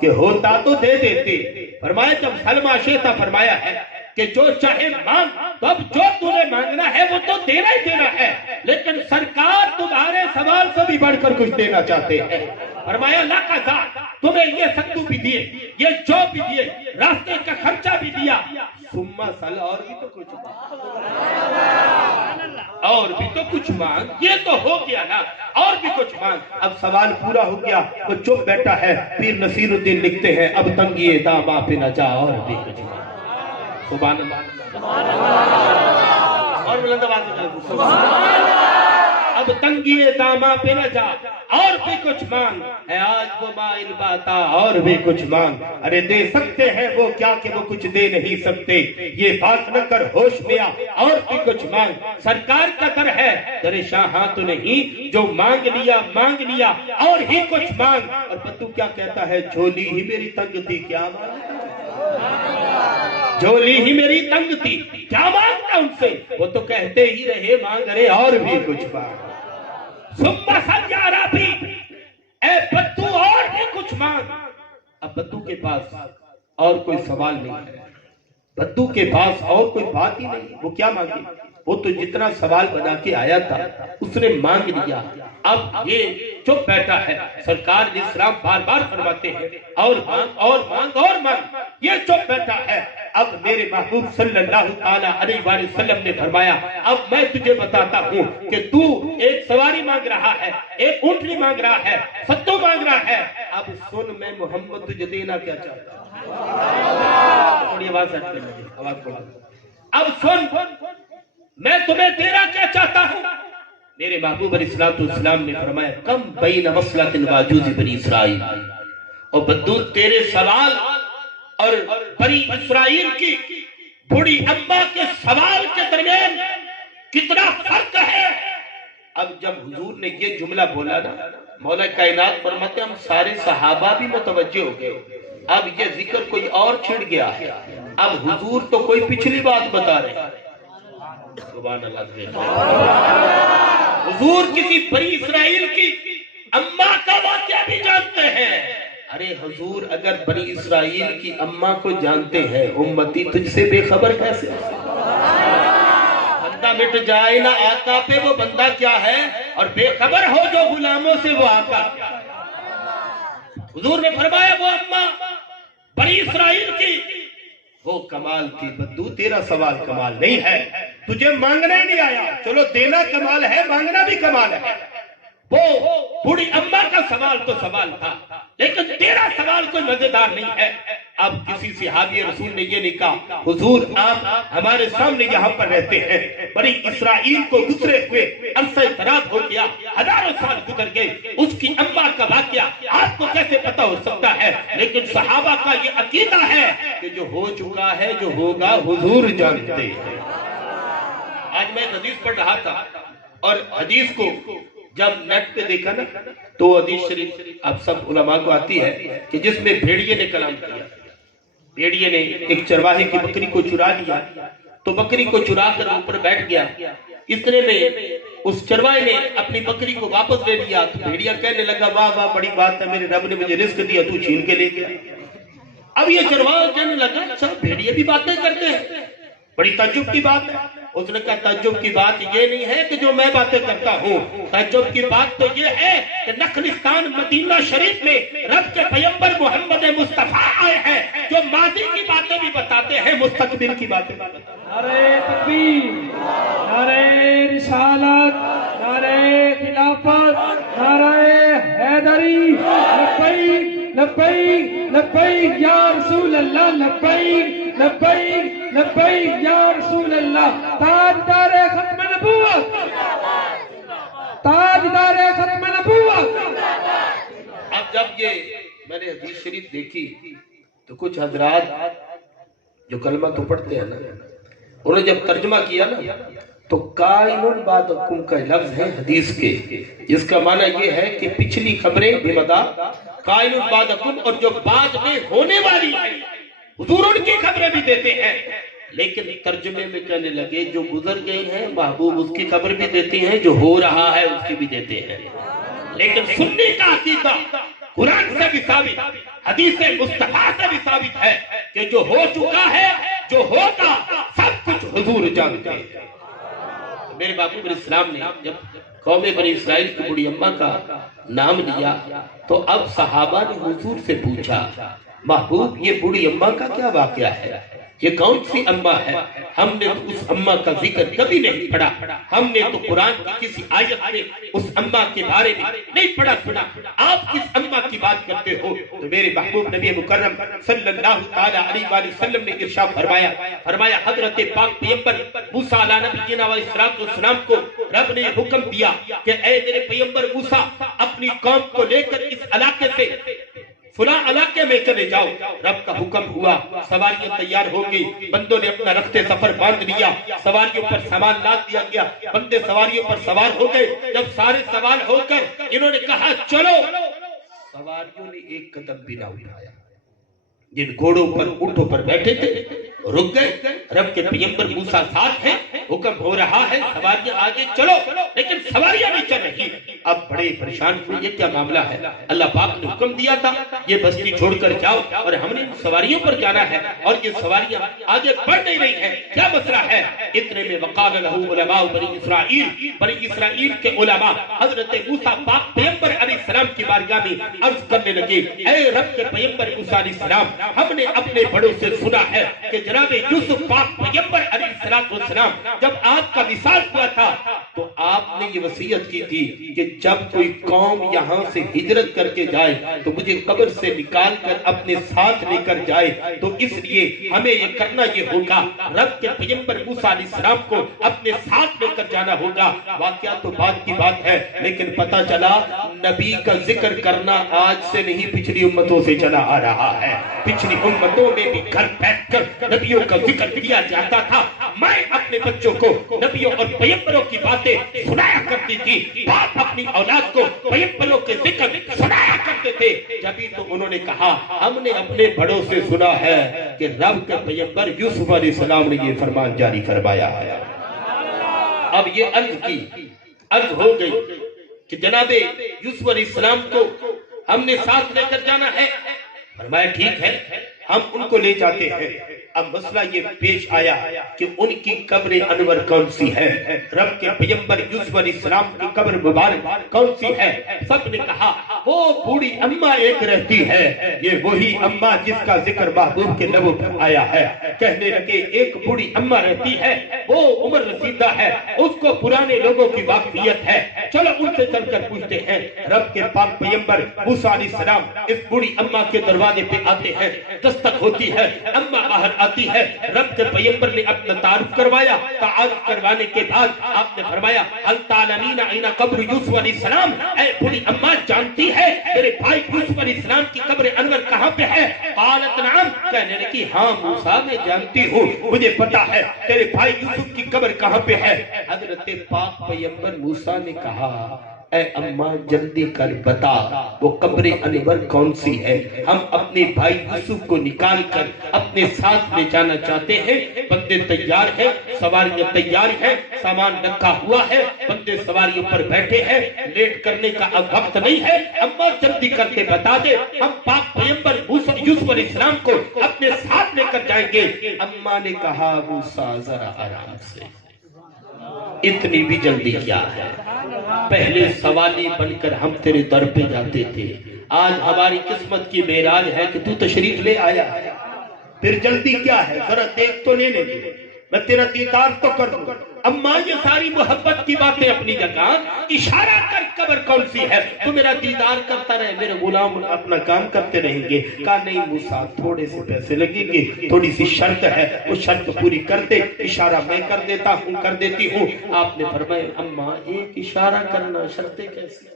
کہ ہوتا تو دے دیتے۔ فرمایا جب سلمہ شیطہ فرمایا ہے کہ جو چاہے مانگ، تو اب جو تمہیں مانگنا ہے وہ تو دینا ہی دینا ہے، لیکن سرکار تمہارے سوال سے بھی بڑھ کر کچھ دینا چاہتے ہیں۔ فرمایا لکا ذاک، تمہیں یہ ستو بھی دیے، یہ جو بھی دیے، راستے کا خرچہ بھی دیا، ثم سل، اور بھی تو کچھ مانگ، اور بھی تو کچھ مانگ، یہ تو ہو گیا نا، اور بھی کچھ مانگ۔ اب سوال پورا ہو گیا، وہ چپ بیٹھا ہے۔ پیر نصیر الدین لکھتے ہیں اب تنگی داماں پہ نہ جا، اور بھی کچھ مانگ۔ سبحان اللہ، اور بلند آواز سے سبحان اللہ۔ اب تنگی داماں پہ نہ جا، اور بھی کچھ مانگ ہے آج وہ مائل باتا اور بھی کچھ مانگ ارے دے سکتے ہیں وہ کیا کہ وہ کچھ دے نہیں سکتے یہ بات نہ کر ہوش میں آ اور بھی کچھ مانگ سرکار کا در ہے در شاہاں تو نہیں جو مانگ لیا اور ہی کچھ مانگ اور بدو کیا کہتا ہے جھولی ہی میری تنگ تھی کیا مانگ جھولی ہی میری تنگ تھی کیا مانگتا ان سے وہ تو کہتے ہی رہے مانگ رہے اور بھی کچھ مانگ سمبا سنجارا بھی اے بدو اور بھی کچھ مانگ اب بدو کے پاس اور کوئی سوال نہیں ہے بدو کے پاس اور کوئی بات ہی نہیں وہ کیا مانگے وہ تو جتنا سوال بنا کے آیا تھا اس نے مانگ لیا اب یہ چپ بیٹھا ہے سرکار علیہ السلام بار بار فرماتے ہیں اور مانگ اور مانگ اور مانگ یہ چپ بیٹھا ہے اب میرے محبوب صلی اللہ تعالی علیہ وسلم نے فرمایا اب میں تجھے بتاتا ہوں کہ تو ایک سواری مانگ رہا ہے ایک اونٹنی مانگ رہا ہے ستو مانگ رہا ہے اب سن میں محمد تجھے دینا کیا چاہتا ہوں تھوڑی آواز بڑھا اب سن میں تمہیں دینا کیا چاہتا ہوں میرے محبوب علیہ السلام نے فرمایا کم بین وصلۃ واجوز بنی اسرائیل اور بدو تیرے سوال اور بنی اسرائیل کی بڑی اماں کے سوال کے درمیان کتنا فرق ہے اب جب حضور نے یہ جملہ بولا نا مولا کائنات فرماتے ہم سارے صحابہ بھی متوجہ ہو گئے اب یہ ذکر کوئی اور چھڑ گیا اب حضور تو کوئی پچھلی بات بتا رہے سبحان اللہ حضور کسی بنی اسرائیل کی اماں کا واقعہ بھی جانتے ہیں ارے حضور اگر بنی اسرائیل کی اماں کو جانتے ہیں امتی تجھ سے بے خبر کیسے بندہ مٹ جائے نہ آقا پہ وہ بندہ کیا ہے اور بے خبر ہو جو غلاموں سے وہ آقا کیا حضور نے فرمایا وہ اماں بنی اسرائیل کی وہ کمال تھی بدو تیرا سوال کمال نہیں ہے تجھے مانگنا ہی نہیں آیا چلو دینا کمال ہے مانگنا بھی کمال ہے وہ بوڑھی اماں کا سوال تو سوال تھا لیکن تیرا سوال کوئی مزیدار نہیں ہے اب کسی صحابی رسول نے یہ نہیں کہا حضور آپ ہمارے سامنے یہاں پر رہتے ہیں بنی اسرائیل کو گزرے ہوئے عرصہ دراز ہو گیا ہزاروں سال گزر گئے اس کی اماں کا واقعہ آپ کو کیسے پتہ ہو سکتا ہے لیکن صحابہ کا یہ عقیدہ ہے کہ جو ہو چکا ہے جو ہوگا حضور جانتے ہیں آج میں حدیث پڑھ رہا تھا اور حدیث کو جب نیٹ پہ دیکھا نا تو حدیث شریف آپ سب علماء کو آتی ہے کہ جس میں بھیڑیے نے کلام کیا بھیڑیے نے ایک چرواہے کی بکری کو چرا لیا تو بکری کو چرا کر اوپر بیٹھ گیا اتنے میں اس چرواہے نے اپنی بکری کو واپس لے لیا تو بھیڑیا کہنے لگا واہ واہ بڑی بات ہے میرے رب نے مجھے رزق دیا تو چھین کے لے گیا اب یہ چرواہا کہنے لگا سب بھیڑیے بھی باتیں کرتے ہیں بڑی تعجب کی بات ہے اس نے کہا تعجب کی بات یہ نہیں ہے کہ جو میں باتیں کرتا ہوں تعجب کی بات تو یہ ہے کہ نخلستان مدینہ شریف میں رب کے پیغمبر محمد مصطفیٰ آئے ہیں جو ماضی کی باتیں بھی بتاتے ہیں مستقبل کی باتیں بھی بتاتے ہیں نعرہ تکبیر نعرہ رسالت نعرہ خلافت نعرہ حیدری لبیک لبیک لبیک یا رسول اللہ لبیک لبیک لبیک یا رسول اللہ تاجدار ختم نبوت تاجدار ختم نبوت اب جب یہ میں نے حدیث شریف دیکھی تو کچھ حضرات جو کلمہ تو پڑھتے ہیں نا انہوں نے جب ترجمہ کیا نا تو قائلٌ بعدکم کا لفظ ہے حدیث کے جس کا معنی یہ ہے کہ پچھلی خبریں بمدا قائلٌ بعدکم اور جو بعد میں ہونے والی ہیں حضور ان کی خبریں بھی دیتے ہیں لیکن ترجمے میں کہنے لگے جو گزر گئے ہیں محبوب اس کی خبر بھی دیتے ہیں جو ہو رہا ہے اس کی بھی دیتے ہیں لیکن سنی کا عقیدہ قرآن سے بھی ثابت حدیث مصطفیٰ سے بھی ثابت ہے کہ جو ہو چکا ہے جو ہوگا سب کچھ حضور جانتے ہیں میرے باپو علیہ السلام نے جب قوم بنی اسرائیل کی بڑی اماں کا نام لیا تو اب صحابہ نے حضور سے پوچھا محبوب یہ بڑی اماں کا کیا واقعہ ہے یہ کون سی اماں ہے؟ ہم نے تو اس اماں کا ذکر کبھی نہیں پڑھا، ہم نے تو قرآن کی کسی آیت میں اس اماں کے بارے میں نہیں پڑھا سنا۔ آپ کس اماں کی بات کرتے ہو؟ تو میرے محبوب نبی مکرم صلی اللہ تعالی علیہ وآلہ وسلم نے ارشاد فرمایا حضرت پاک پیغمبر موسیٰ علیہ نبینا علیہ السلام کو رب نے حکم دیا کہ اے میرے پیغمبر موسیٰ، اپنی قوم کو لے کر اس علاقے سے فلاں علاقے میں چلے جاؤ۔ رب کا حکم ہوا، سواریاں تیار ہو گئی، بندوں نے اپنا رخت سفر باندھ لیا، سواریوں پر سامان لاد دیا گیا، بندے سواریوں پر سوار ہو گئے۔ جب سارے سوار ہو کر انہوں نے کہا چلو، سواریوں نے ایک قدم بھی نہ اٹھایا۔ جن گھوڑوں پر اونٹوں پر بیٹھے تھے رک گئے۔ رب کے پیغمبر موسیٰ ساتھ ہیں، حکم ہو رہا ہے سواریاں آگے چلو، لیکن سواریاں نہیں چل رہی۔ اب بڑے پریشان ہوئے، یہ کیا معاملہ ہے؟ اللہ پاک نے حکم دیا تھا یہ بستی چھوڑ کر جاؤ، اور ہم نے سواریوں پر جانا ہے اور یہ سواریاں آگے بڑھ نہیں رہی ہیں، کیا مسئلہ ہے؟ اتنے میں وقال لہ علماء بنی اسرائیل کے علماء حضرت موسیٰ پاک پیغمبر علیہ السلام کی بارگاہ میں عرض کرنے لگے، اے رب کے پیغمبر موسیٰ علیہ السلام، ہم نے اپنے بڑوں سے سنا ہے کہ جناب یوسف پاک پیغمبر علیہ السلام جب آپ کا وصال ہوا تھا تو آپ نے یہ وصیت کی تھی کہ جب کوئی قوم یہاں سے ہجرت کر کے جائے تو مجھے قبر سے نکال کر اپنے ساتھ لے کر جائے، تو اس لیے ہمیں یہ کرنا یہ ہوگا، رب کے پیغمبر موسیٰ علیہ السلام کو اپنے ساتھ لے کر جانا ہوگا۔ واقعہ تو بات کی بات ہے، لیکن پتہ چلا نبی کا ذکر کرنا آج سے نہیں پچھلی امتوں سے چلا آ رہا ہے۔ پچھلی امتوں میں بھی گھر بیٹھ کر نبیوں کا ذکر کیا جاتا تھا۔ میں اپنے بچوں کو نبیوں اور پیغمبروں کی باتیں سنایا کرتی تھی، باپ اپنی اولاد کو پیغمبروں کے ذکر سنایا کرتے تھے۔ جبھی تو انہوں نے کہا ہم نے اپنے بڑوں سے سنا ہے کہ رب کے پیغمبر یوسف علیہ السلام نے یہ فرمان جاری فرمایا ہے۔ اب یہ عرض ہو گئی کہ جناب یوسف علیہ السلام کو ہم نے ساتھ لے کر جانا ہے۔ فرمایا ٹھیک ہے، ہم ان کو لے جاتے ہیں۔ اب مسئلہ یہ پیش آیا کہ ان کی قبر انور کون سی ہے؟ رب کے پیغمبر یوسف علیہ السلام کی قبر مبارک کون سی ہے؟ سب نے کہا وہ بوڑھی اماں ایک رہتی ہے، یہ وہی اماں جس کا ذکر محبوب کے لبوں پر آیا ہے۔ کہنے لگے ایک بوڑھی اماں رہتی ہے، وہ عمر رسیدہ ہے، اس کو پرانے لوگوں کی واقفیت ہے، چلو ان سے چل کر پوچھتے ہیں۔ رب کے پاک پیغمبر موسیٰ علیہ السلام اس بوڑھی اماں کے دروازے پہ آتے ہیں، دستک ہوتی ہے، اماں باہر آتی ہے۔ رب کے پیغمبر نے اپنا تعارف کروایا، تعارف کروانے کے بعد آپ نے فرمایا هل تعلمین این قبر یوسف علیہ السلام، اے بوڑھی اماں جانتی ہے میرے بھائی یوسف علیہ السلام کی قبر انور کہاں پہ ہے؟ قالت نعم، کہنے لگی ہاں موسیٰ میں جانتی ہوں، مجھے پتا ہے تیرے بھائی یوسف کی قبر کہاں پہ ہے۔ حضرت پاک پیغمبر موسیٰ نے کہا اے اماں جلدی کر بتا وہ قبر انور کون سی ہے، ہم اپنے بھائی یوسف کو نکال کر اپنے ساتھ لے جانا چاہتے ہیں۔ بندے تیار ہیں، سواریاں تیار ہیں، سامان رکھا ہوا ہے، بندے سواریوں پر بیٹھے ہیں، لیٹ کرنے کا اب وقت نہیں ہے، اماں جلدی کر کے بتا دے، ہم پاک پیغمبر یوسف علیہ السلام کو اپنے ساتھ لے کر جائیں گے۔ اماں نے کہا موسیٰ ذرا آرام سے، اتنی بھی جلدی کیا ہے؟ پہلے سوالی بن کر ہم تیرے در پہ جاتے تھے، آج ہماری قسمت کی معراج ہے کہ تو تشریف لے آیا، پھر جلدی کیا ہے؟ ذرا دیکھ تو لینے دے، میں تیرا دیدار تو کر دوں۔ اماں یہ ساری محبت کی باتیں اپنی جگہ، اشارہ کر قبر کون سی ہے، تو میرا دیدار کرتا رہے، میرے غلام اپنا کام کرتے رہیں گے۔ کہا نہیں موسیٰ تھوڑے سے پیسے لگیں گے، تھوڑی سی شرط ہے، وہ شرط پوری کر دے، اشارہ میں کر دیتی ہوں۔ آپ نے فرمایا اماں ایک اشارہ کرنا شرطیں کیسی؟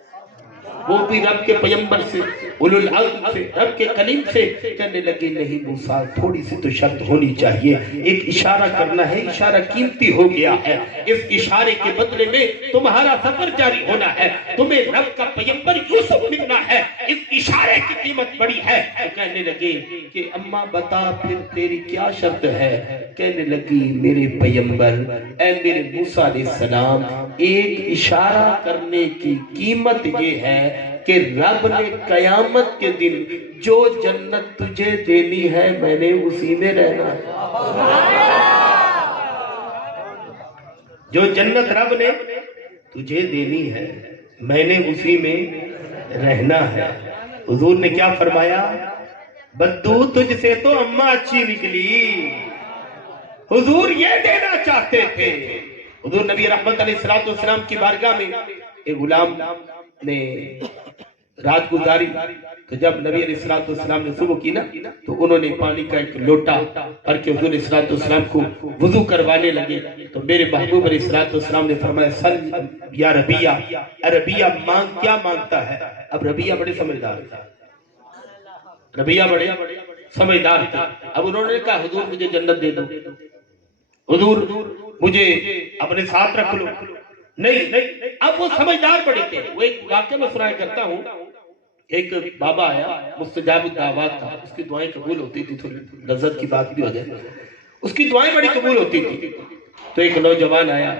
وہ بھی رب کے پیغمبر سے، اولو العزم سے، رب کے کلیم سے۔ کہنے لگے نہیں موسیٰ تھوڑی سی تو شرط ہونی چاہیے، ایک اشارہ کرنا ہے، اشارہ قیمتی ہو گیا ہے، اس اشارے کے بدلے میں تمہارا سفر جاری ہونا ہے، تمہیں رب کا پیغمبر یوسف ملنا ہے، اس اشارے کی قیمت بڑی ہے۔ کہنے لگے کہ اماں بتا پھر تیری کیا شرط ہے؟ کہنے لگی میرے پیغمبر اے میرے موسیٰ علیہ السلام، ایک اشارہ کرنے کی قیمت یہ ہے کہ رب نے قیامت کے دن جو جنت تجھے دینی ہے میں نے اسی میں رہنا ہے۔ جو جنت رب نے تجھے دینی ہے میں نے اسی میں رہنا ہے۔ حضور نے کیا فرمایا؟ بدو تجھ سے تو اماں اچھی نکلی، حضور یہ دینا چاہتے تھے. حضور نبی رحمت علیہ السلام کی بارگاہ میں ایک غلام نے رات گزاری. تو جب نبی علیہ السلام نے صبح کی نا تو انہوں نے پانی کا ایک لوٹا بھر کے حضور علیہ السلام کو وضو کروانے لگے. تو میرے محبوب علیہ السلام نے فرمایا سل یا ربیہ. ربیہ کیا مانگتا ہے؟ اب ربیہ بڑے سمجھدار تھا. ربیہ بڑے سمجھدار تھا. اب انہوں نے کہا حضور مجھے جنت دے دو، حضور مجھے اپنے ساتھ رکھ لو. نہیں. اب وہ سمجھدار بڑے تھے. وہ ایک واقعہ میں سنایا کرتا ہوں. ایک بابا آیا، مستجاب الدعوات تھا، اس کی دعائیں قبول ہوتی تھی. تھوڑی لذت کی بات بھی ہو جائے، اس کی دعائیں بڑی قبول ہوتی تھی. تو ایک نوجوان آیا،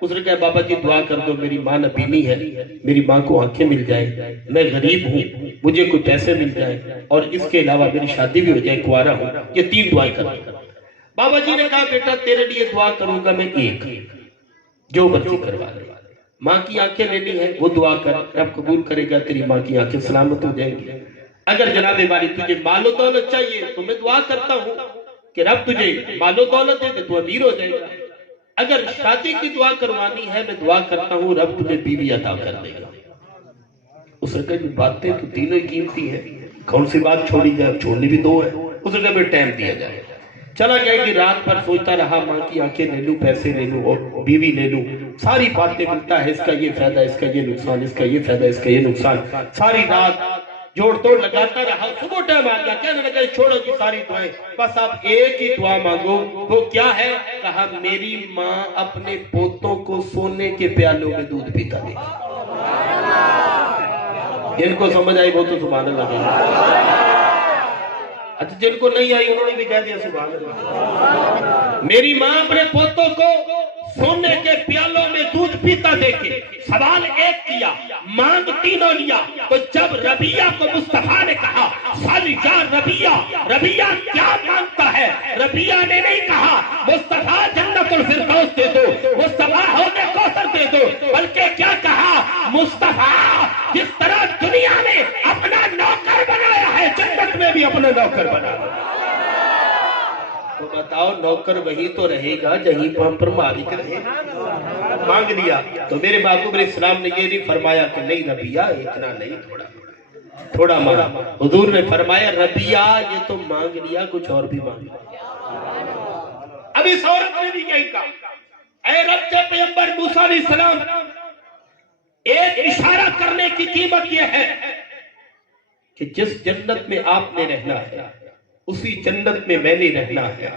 اس نے کہا بابا جی دعا کر دو، میری ماں نبینی ہے، میری ماں کو آنکھیں مل جائیں، میں غریب ہوں، مجھے کوئی پیسے مل جائیں، اور اس کے علاوہ میری شادی بھی ہو جائے، کنوارا ہوں. یہ 3 دعائیں کر دو. بابا جی نے کہا بیٹا تیرے لیے دعا کروں گا میں ایک، جو مرضی کروا لے. ماں کی آنکھیں لینی ہے وہ دعا کر، رب قبول کرے گا، تیری ماں کی آنکھیں سلامت ہو جائیں گی. اگر جناب والی تجھے مال و دولت چاہیے تو میں دعا کرتا ہوں کہ رب تجھے مال و دولت دے تو امیر ہو جائے گا. اگر شادی کی دعا کروانی ہے میں دعا کرتا ہوں رب تجھے بیوی عطا کر دے گا. اس نے کہا جو باتیں تو تینوں ہی قیمتی ہیں، کون سی بات چھوڑی جائے؟ چھوڑنی بھی 2 ہے. اس نے کہا پھر ٹائم دیا جائے. چلا گیا کہ رات پر سوچتا رہا ماں کی آنکھیں لے لوں، پیسے لے لوں اور بیوی لے لوں. ساری باتیں ملتا ہے، اس کا یہ فائدہ، اس کا یہ نقصان، اس کا یہ فائدہ، اس کا یہ نقصان. ساری رات جوڑ توڑ لگاتا رہا. صبح ٹائم آ گیا، کہنے لگا چھوڑو جی ساری دعائیں، بس آپ ایک ہی دعا مانگو. وہ کیا ہے؟ کہا میری ماں اپنے پوتوں کو سونے کے پیالوں میں دودھ پیتا دے. جن کو سمجھ آئی وہ تو سبحان اللہ کہے. اچھا جن کو نہیں آئی انہوں نے بھی کہہ دیا سبحان اللہ. میری ماں اپنے پوتوں کو سونے کے پیالوں میں دودھ پیتا دیکھے. سوال ایک کیا، مانگ تینوں لیا. تو جب ربیہ کو مصطفیٰ نے کہا سل یا ربیہ، ربیہ کیا مانگتا ہے؟ ربیہ نے نہیں کہا مصطفیٰ جنت الفردوس دے دو، مصطفیٰ حوض کوثر دے دو، بلکہ کیا کہا مصطفیٰ جس طرح دنیا میں اپنا نوکر بنایا ہے جنت میں بھی اپنا نوکر بنا. تو بتاؤ نوکر وہی تو رہے گا جہیں پر مالک رہے. مانگ لیا. تو میرے محبوب علیہ السلام نے یہ نہیں فرمایا کہ نہیں ربیہ اتنا نہیں، تھوڑا مانگ. حضور نے فرمایا ربیہ یہ تو مانگ لیا، کچھ اور بھی مانگ لیا. اب اس عورت نے بھی یہی کہا اے رب کے پیغمبر موسیٰ علیہ السلام، ایک اشارہ کرنے کی قیمت یہ ہے کہ جس جنت میں آپ نے رہنا ہے اسی جنت میں میں نے رہنا ہے.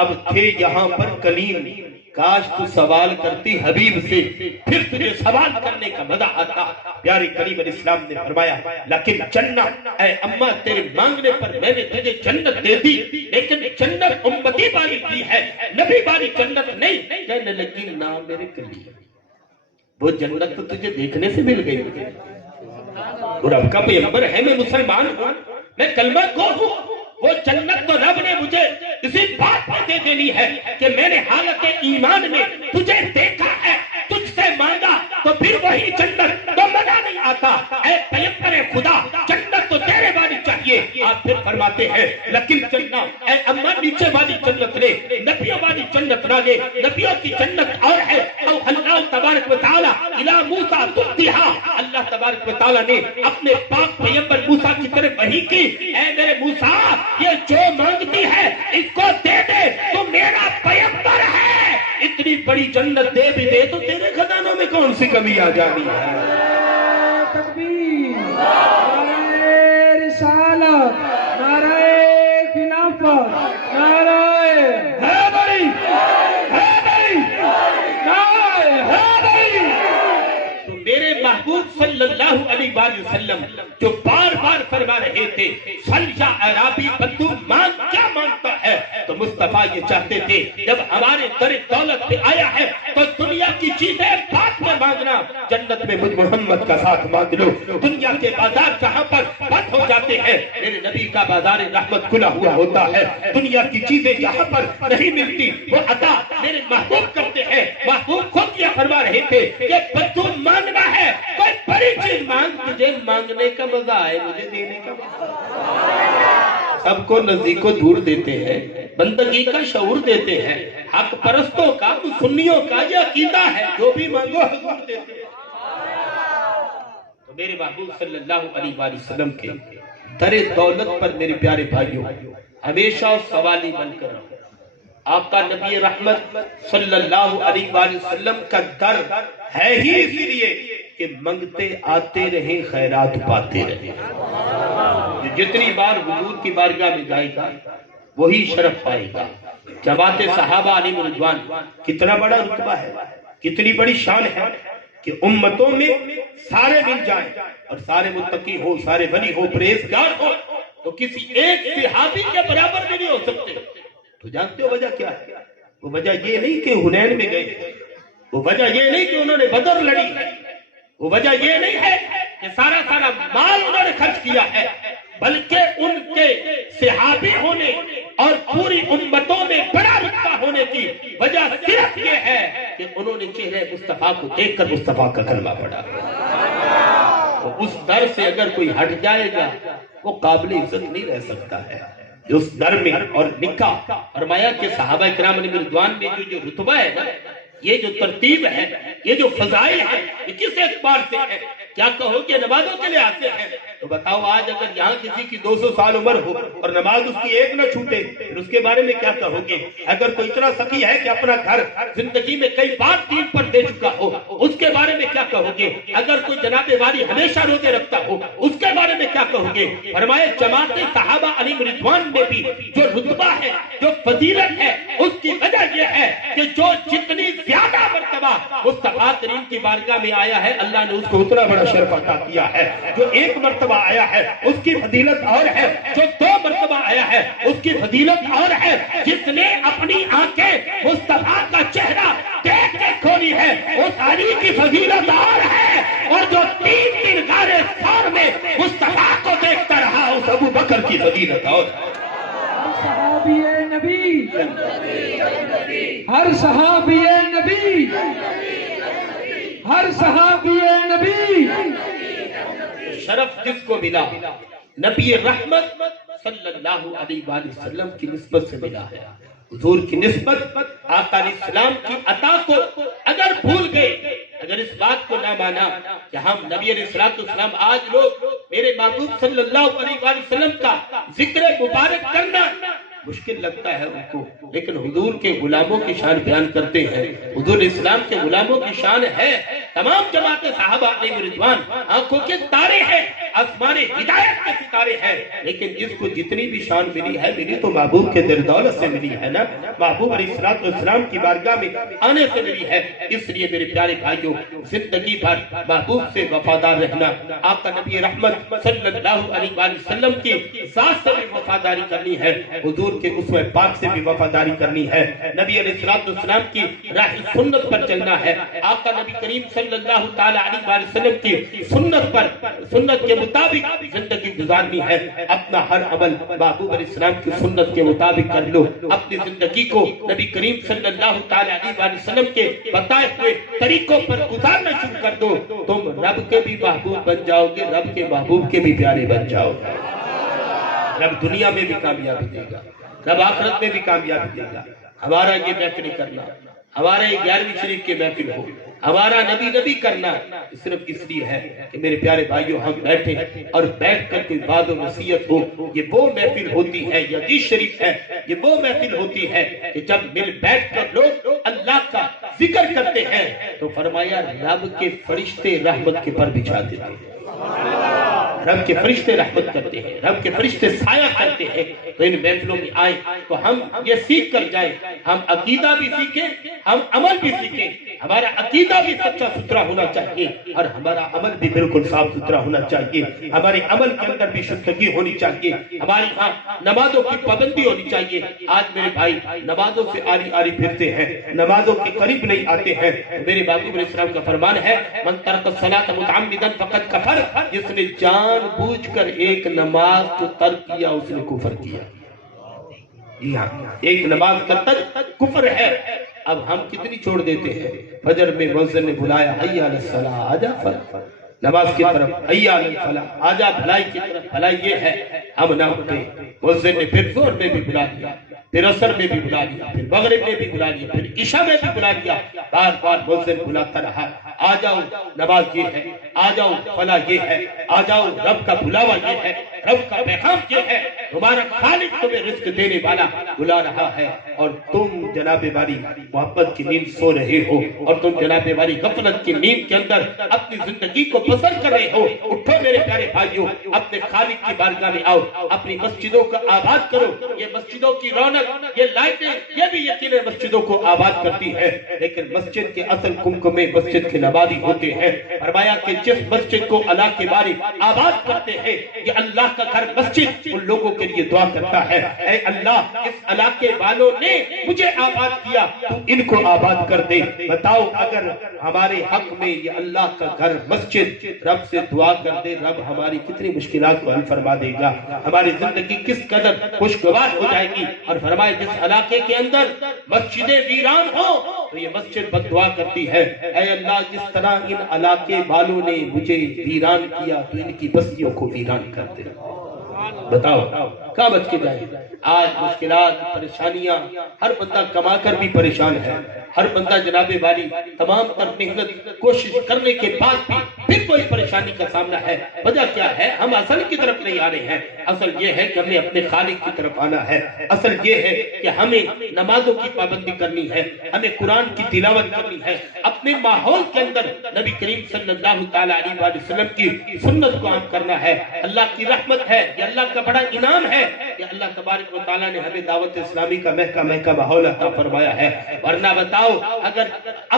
اب تھے یہاں پر کلیم، کاش تو سوال کرتی حبیب سے، پھر تجھے سوال کرنے کا مزہ آتا. پیارے کریم علیہ السلام نے فرمایا لیکن جنت اے اماں تیرے مانگنے پر میں نے تجھے جنت دے دی، لیکن جنت امتی والی دی ہے، نبی والی جنت نہیں. کہنے لگی نا میرے کلیم، وہ جنت تو تجھے دیکھنے سے مل گئی. اور رب کا پیغمبر ہے، میں مسلمان ہوں، میں کلمہ گو ہوں. وہ جنت تو رب نے مجھے اسی بات پر دے دینی ہے کہ میں نے حالت ایمان میں تجھے دیکھا ہے، تجھ سے مانگا تو پھر وہی جنت. تو مزہ نہیں آتا. اے پیغمبر خدا جنت تو تیرے والی چاہیے. آپ پھر فرماتے ہیں لیکن جنت اے اماں نیچے والی جنت لے، نبیوں والی جنت نہ لے. نبیوں کی جنت اور ہے. او اللہ تبارک و تعالی الی موسیٰ تبتہا، اللہ تبارک و تعالی نے اپنے پاک پیغمبر موسیٰ کی طرف وحی کی، اے میرے موسیٰ یہ جو مانگتی ہے اس کو دے دے، تو میرا پیغمبر ہے. اتنی بڑی جنت دے بھی دے تو تیرے خزانوں میں کون سی کمی آ جانی ہے؟ تکبیر، نعرہ رسالت، نعرہ خلافت، نعرہ حیدری، حیدری، نعرہ حیدری. تو میرے محبوب صلی اللہ علیہ وآلہ وسلم جو بار بار فرما رہے تھے سل یا عرابی بدو مانگ، کیا مانگتا ہے؟ تو مصطفیٰ یہ چاہتے تھے جب ہمارے در دولت پہ آیا ہے تو دنیا کی چیزیں بات میں مانگنا، جنت میں مجھ محمد کا ساتھ مانگ لو. دنیا کے بازار جہاں پر بند ہو جاتے ہیں میرے نبی کا بازار رحمت کھلا ہوا ہوتا ہے. دنیا کی چیزیں جہاں پر نہیں ملتی وہ عطا میرے محبوب کرتے ہیں. محبوب خود یہ فرما رہے تھے کہ بدو مانگنا ہے، کوئی بڑی چیز مانگ، تجھے مانگنے کا مزہ آئے، مجھے دینے کا مزہ. سب کو نزدیک کو دور دیتے ہیں، بندگی کا شعور دیتے ہیں. حق پرستوں کا، سنیوں کا یہ عقیدہ ہے، جو بھی مانگو حضور دیتے ہیں. تو میرے محبوب صلی اللہ علیہ وآلہ وسلم کے در دولت پر میرے پیارے بھائیوں ہمیشہ سوالی بن کر رہو. آقا نبی رحمت صلی اللہ علیہ وآلہ وسلم کا در ہے ہی اس لیے کہ منگتے آتے رہیں، خیرات پاتے رہیں. جتنی بار حضور کی بارگاہ میں جائے گا وہی شرف پائے گا. جماعت صحابہ علیہ رضوان کتنا بڑا رتبہ ہے، کتنی بڑی شان ہے کہ امتوں میں سارے مل جائیں اور سارے متقی ہو، سارے ولی ہو، پرہیزگار ہو، تو کسی ایک صحابی کے برابر بھی نہیں ہو سکتے. تو جانتے ہو وجہ کیا ہے؟ وہ وجہ یہ نہیں کہ حنین میں گئے، وہ وجہ یہ نہیں کہ انہوں نے بدر لڑی ہے، وہ وجہ یہ نہیں ہے کہ سارا مال انہوں نے خرچ کیا ہے، بلکہ ان کے صحابی ہونے اور پوری امتوں میں بڑا رتبہ ہونے کی وجہ صرف یہ ہے کہ انہوں نے چہرے مصطفیٰ کو دیکھ کر مصطفیٰ کا کلمہ پڑھا. تو اس در سے اگر کوئی ہٹ جائے گا وہ قابل عزت نہیں رہ سکتا ہے. اس در میں اور نکاح فرمایا کہ صحابہ کرام علیہ رضوان میں جو رتبہ ہے نا، یہ جو ترتیب ہے، یہ جو فضائل ہے، یہ کس اعتبار سے ہے؟ کیا کہو کہ نمازوں کے لیے آتے ہیں؟ تو بتاؤ آج اگر یہاں کسی کی 200 سال عمر ہو اور نماز اس کی ایک نہ چھوٹے، پھر اس کے بارے میں کیا کہو گے؟ اگر کوئی اتنا سخی ہے کہ اپنا گھر زندگی میں کئی بار دین پر دے چکا ہو، اس کے بارے میں کیا کہو گے؟ اگر کوئی جناب والی ہمیشہ روزے رکھتا ہو، اس کے بارے میں کیا کہو گے؟ فرمائے جماعت صحابہ علیہ رضوان میں بھی جو رتبہ ہے، جو فضیلت ہے، اس کی وجہ یہ ہے کہ جو جتنی زیادہ مرتبہ مصطفیٰ کریم کی بارگاہ میں آیا ہے، اللہ نے اس کو اتنا بڑا شرف عطا کیا ہے. جو ایک مرتبہ آیا ہے اس کی فضیلت اور ہے، جو 2 مرتبہ آیا ہے اس کی فضیلت اور ہے. جس نے اپنی آنکھیں مصطفیٰ کا چہرہ دیکھ کے کھولی ہے اس علی کی فضیلت اور ہے، اور جو 3 غار ثور میں مصطفیٰ کو دیکھتا رہا اس ابو بکر کی فضیلت اور ہے. صحابی نبی، ہر صحابی نبی، ہر صحابی نبی. شرف جس کو ملا نبی رحمت صلی اللہ علیہ وآلہ وسلم کی نسبت سے ملا ہے. حضور کی نسبت آقا علیہ السلام کی عطا کو اگر بھول گئے، اگر اس بات کو نہ مانا کہ ہم نبی علیہ السلام، آج لوگ میرے محبوب صلی اللہ علیہ وآلہ وسلم کا ذکر مبارک کرنا مشکل لگتا ہے ان کو، لیکن حضور کے غلاموں کی شان بیان کرتے ہیں. حضور اسلام کے غلاموں کی شان ہے. تمام جماعت صحابہ علیہ رضوان آنکھوں کے تارے ہیں، آسمان ہدایت کے ستارے ہیں، لیکن جس کو جتنی بھی شان ملی ہے، ملی تو محبوب کے در دولت سے ملی ہے نا، محبوب علیہ السلام کی بارگاہ میں آنے سے ملی ہے. اس لیے میرے پیارے بھائیوں، زندگی بھر محبوب سے وفادار رہنا، آقا نبی رحمت صلی اللہ علیہ وآلہ وسلم کی ذات سے بھی وفاداری کرنی ہے، حضور کے اسوہ پاک سے بھی وفاداری کرنی ہے، نبی علیہ السلام کی راہ سنت پر چلنا ہے، آقا نبی کریم صلی اللہ تعالی علیہ وآلہ وسلم کی سنت کے مطابق زندگی گزارنی ہے. اپنا ہر عمل محبوب علیہ السلام کی سنت کے مطابق کر لو. اپنی زندگی کو نبی کریم صلی اللہ تعالی علیہ وآلہ وسلم کے بتائے ہوئے طریقوں پر گزارنا شروع کر دو. تم رب کے بھی محبوب بن جاؤ گے، رب کے محبوب کے بھی پیارے بن جاؤ گے. رب دنیا میں بھی کامیابی دے گا، رب آخرت میں بھی کامیابی دے گا. ہمارا یہ محفل کرنا، ہمارا یہ 11ویں شریف کے محفل ہو، ہمارا نبی کرنا صرف اس لیے ہے کہ میرے پیارے بھائیوں ہم بیٹھے اور بیٹھ کر کوئی بات و نصیحت ہو. یہ وہ محفل ہوتی ہے، یہ حدیث شریف ہے، یہ وہ محفل ہوتی ہے کہ جب مل بیٹھ کر لوگ اللہ کا ذکر کرتے ہیں تو فرمایا رب کے فرشتے رحمت کے پر بچھا دیتے ہیں. رب کے فرشتے رحمت کرتے ہیں، رب کے فرشتے سایہ کرتے ہیں. تو ان محفلوں میں آئیں تو ہم یہ سیکھ کر جائیں، ہم عقیدہ بھی سیکھیں، ہم عمل بھی سیکھیں. ہمارا عقیدہ بھی سچا ستھرا ہونا چاہیے اور ہمارا عمل بھی بالکل صاف ستھرا ہونا چاہیے. ہمارے عمل کے اندر بھی شدگی ہونی چاہیے. ہماری نمازوں کی پابندی ہونی چاہیے. آج میرے بھائی نمازوں سے آری پھرتے ہیں، نمازوں کے قریب نہیں آتے ہیں. میرے محبوب علیہ السلام کا فرمان ہے من ترک الصلاۃ متعمدا فقد کفر، جس نے جان بوجھ کر ایک نماز کو ترک کیا اس نے کفر کیا. ایک نماز کا ترک کفر ہے. اب ہم کتنی چھوڑ دیتے ہیں. فجر میں مؤذن نے بلایا حی علی الصلاۃ، آجا نماز کی طرف، حی علی الفلاح، آجا بھلائی کی طرف. بھلائی یہ ہے ہم نہ اٹھے. مؤذن نے پھر زور میں بھی بلا دیا، پھر عصر میں بھی بلا لیا، پھر مغرب میں بھی بلا لیا، پھر عشاء میں بھی بلا لیا، بار بار مؤذن بلاتا رہا، آ جاؤ نماز یہ ہے، آ جاؤ فلاح یہ ہے، آ جاؤ رب کا بلاوا یہ ہے، رب کا پیغام یہ ہے، تمہارا خالق تمہیں رزق دینے والا بلا رہا ہے، اور تم جناب والی محبت کی نیند سو رہے ہو، اور تم جناب والی غفلت کی نیند کے اندر اپنی زندگی کو بسر کر رہے ہو۔ اٹھو میرے پیارے بھائیوں، اپنے خالق کی بارگاہ میں آؤ، اپنی مسجدوں کا آباد کرو۔ یہ مسجدوں کی رونق، یہ لائٹیں، یہ بھی یقیناً مسجدوں کو آباد کرتی ہے، لیکن مسجد کے اصل کمکمے مسجد کے نمازی ہوتے ہیں۔ فرمایا کہ جس مسجد کو اللہ کے بارے آباد کرتے ہیں، یہ اللہ کا گھر مسجد ان لوگوں کے لیے دعا کرتا ہے، اے اللہ اس علاقے والوں نے مجھے آباد کیا، تو ان کو آباد کر دے۔ بتاؤ اگر ہمارے حق میں یہ اللہ کا گھر مسجد رب سے دعا کر دے، رب ہماری کتنی مشکلات کو حل فرما دے گا، ہماری زندگی کس قدر خوشگوار ہو جائے گی۔ اور فرمائے جس علاقے کے اندر مسجدیں ویران ہوں تو یہ مسجد بد دعا کرتی ہے، اے اللہ جس طرح ان علاقے والوں نے مجھے ویران کیا تو ان کی بستیوں کو ویران کر دے۔ بتاؤ کہاں بچ کے جائے؟ آج مشکلات، پریشانیاں، ہر بندہ کما کر بھی پریشان ہے، ہر بندہ جناب والی تمام تر محنت کوشش کرنے کے بعد بھی پھر کوئی پریشانی کا سامنا ہے۔ وجہ کیا ہے؟ ہم اصل کی طرف نہیں آ رہے ہیں۔ اصل یہ ہے کہ ہمیں اپنے خالق کی طرف آنا ہے، اصل یہ ہے کہ ہمیں نمازوں کی پابندی کرنی ہے، ہمیں قرآن کی تلاوت کرنی ہے، اپنے ماحول کے اندر نبی کریم صلی اللہ تعالیٰ علیہ وآلہ وسلم کی سنت کو عام کرنا ہے۔ اللہ کی رحمت ہے، یہ اللہ کا بڑا انعام ہے کہ اللہ تبارک و تعالیٰ نے ہمیں دعوت اسلامی کا مہکا مہکا ماحول عطا فرمایا ہے۔ ورنہ بتاؤ اگر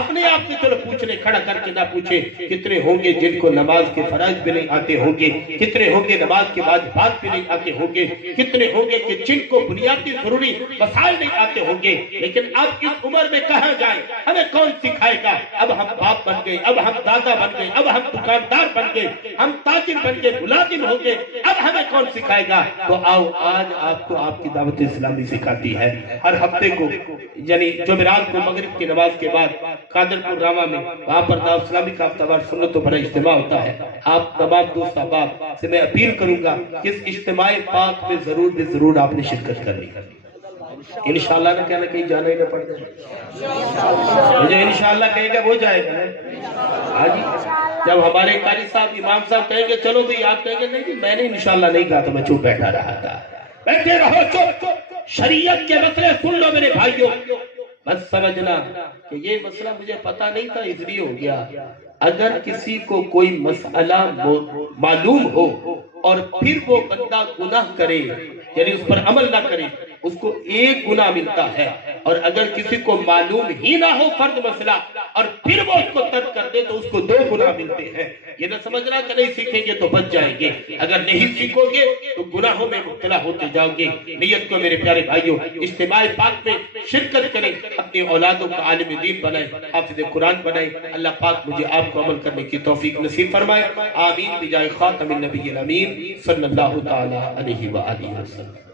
اپنے آپ سے چلو پوچھنے کھڑا کر کے نہ پوچھے، کتنے ہوں گے جن کو نماز کے فرائض بھی نہیں آتے ہوں گے، کتنے ہوں گے نماز کے واجبات بھی نہیں آتے ہوں گے، کتنے ہوں گے کہ جن کو بنیادی ضروری وسائل نہیں آتے ہوں گے۔ لیکن اب اس عمر میں کہاں جائیں؟ ہمیں کون سکھائے گا؟ اب ہم باپ بن گئے، اب ہم دادا بن گئے، اب ہم دکاندار بن گئے، ہم تاجر بن گئے، ملازم ہو گئے، اب ہمیں کون سکھائے گا؟ تو آؤ آج آپ کو آپ کی دعوت اسلامی سکھاتی ہے۔ ہر ہفتے کو یعنی جمعرات کو مغرب کی نماز کے بعد قادر پور راما میں وہاں پر دعوت اسلامی کا ہفتہ وار سنتوں پر اجتماع ہوتا ہے۔ آپ تمام دوست احباب سے میں اپیل کروں گا کہ اس اجتماع پاک میں ضرور آپ نے شرکت کرنی ہے۔ انشاءاللہ نہ کہنا کہیں جانا ہی نہ پڑ جائے، مجھے انشاءاللہ کہے گا وہ جائے گا۔ ہاں جی، جب ہمارے قاری صاحب امام صاحب کہیں گے چلو بھئی، آپ کہیں گے نہیں جی میں نے انشاءاللہ نہیں کہا، تو میں چپ بیٹھا رہا تھا۔ بیٹھے رہو چپ، شریعت کے مسئلے سن لو میرے بھائیوں، بس سمجھنا کہ یہ مسئلہ مجھے پتا نہیں تھا اس لیے ہو گیا۔ اگر کسی کو کوئی مسئلہ معلوم ہو اور پھر وہ بندہ گناہ کرے یعنی اس پر عمل نہ کرے، اس کو ایک گناہ ملتا ہے، اور اگر کسی کو معلوم ہی نہ ہو فرض مسئلہ اور پھر وہ اس کو ترک کر دے تو اس کو 2 گناہ ملتے ہیں۔ یہ نہ سمجھنا کہ نہیں سیکھیں گے تو بچ جائیں گے، اگر نہیں سیکھو گے تو گناہوں میں مبتلا ہوتے جاؤ گے۔ نیت کو میرے پیارے بھائیوں اجتماع پاک میں شرکت کریں، اپنی اولادوں کا عالم دین بنائیں، حافظ قرآن بنائیں۔ اللہ پاک مجھے آپ کو عمل کرنے کی توفیق نصیب فرمائے، آمین بجائے خاتم النبی الامین صلی اللہ تعالی علیہ وآلہ وسلم۔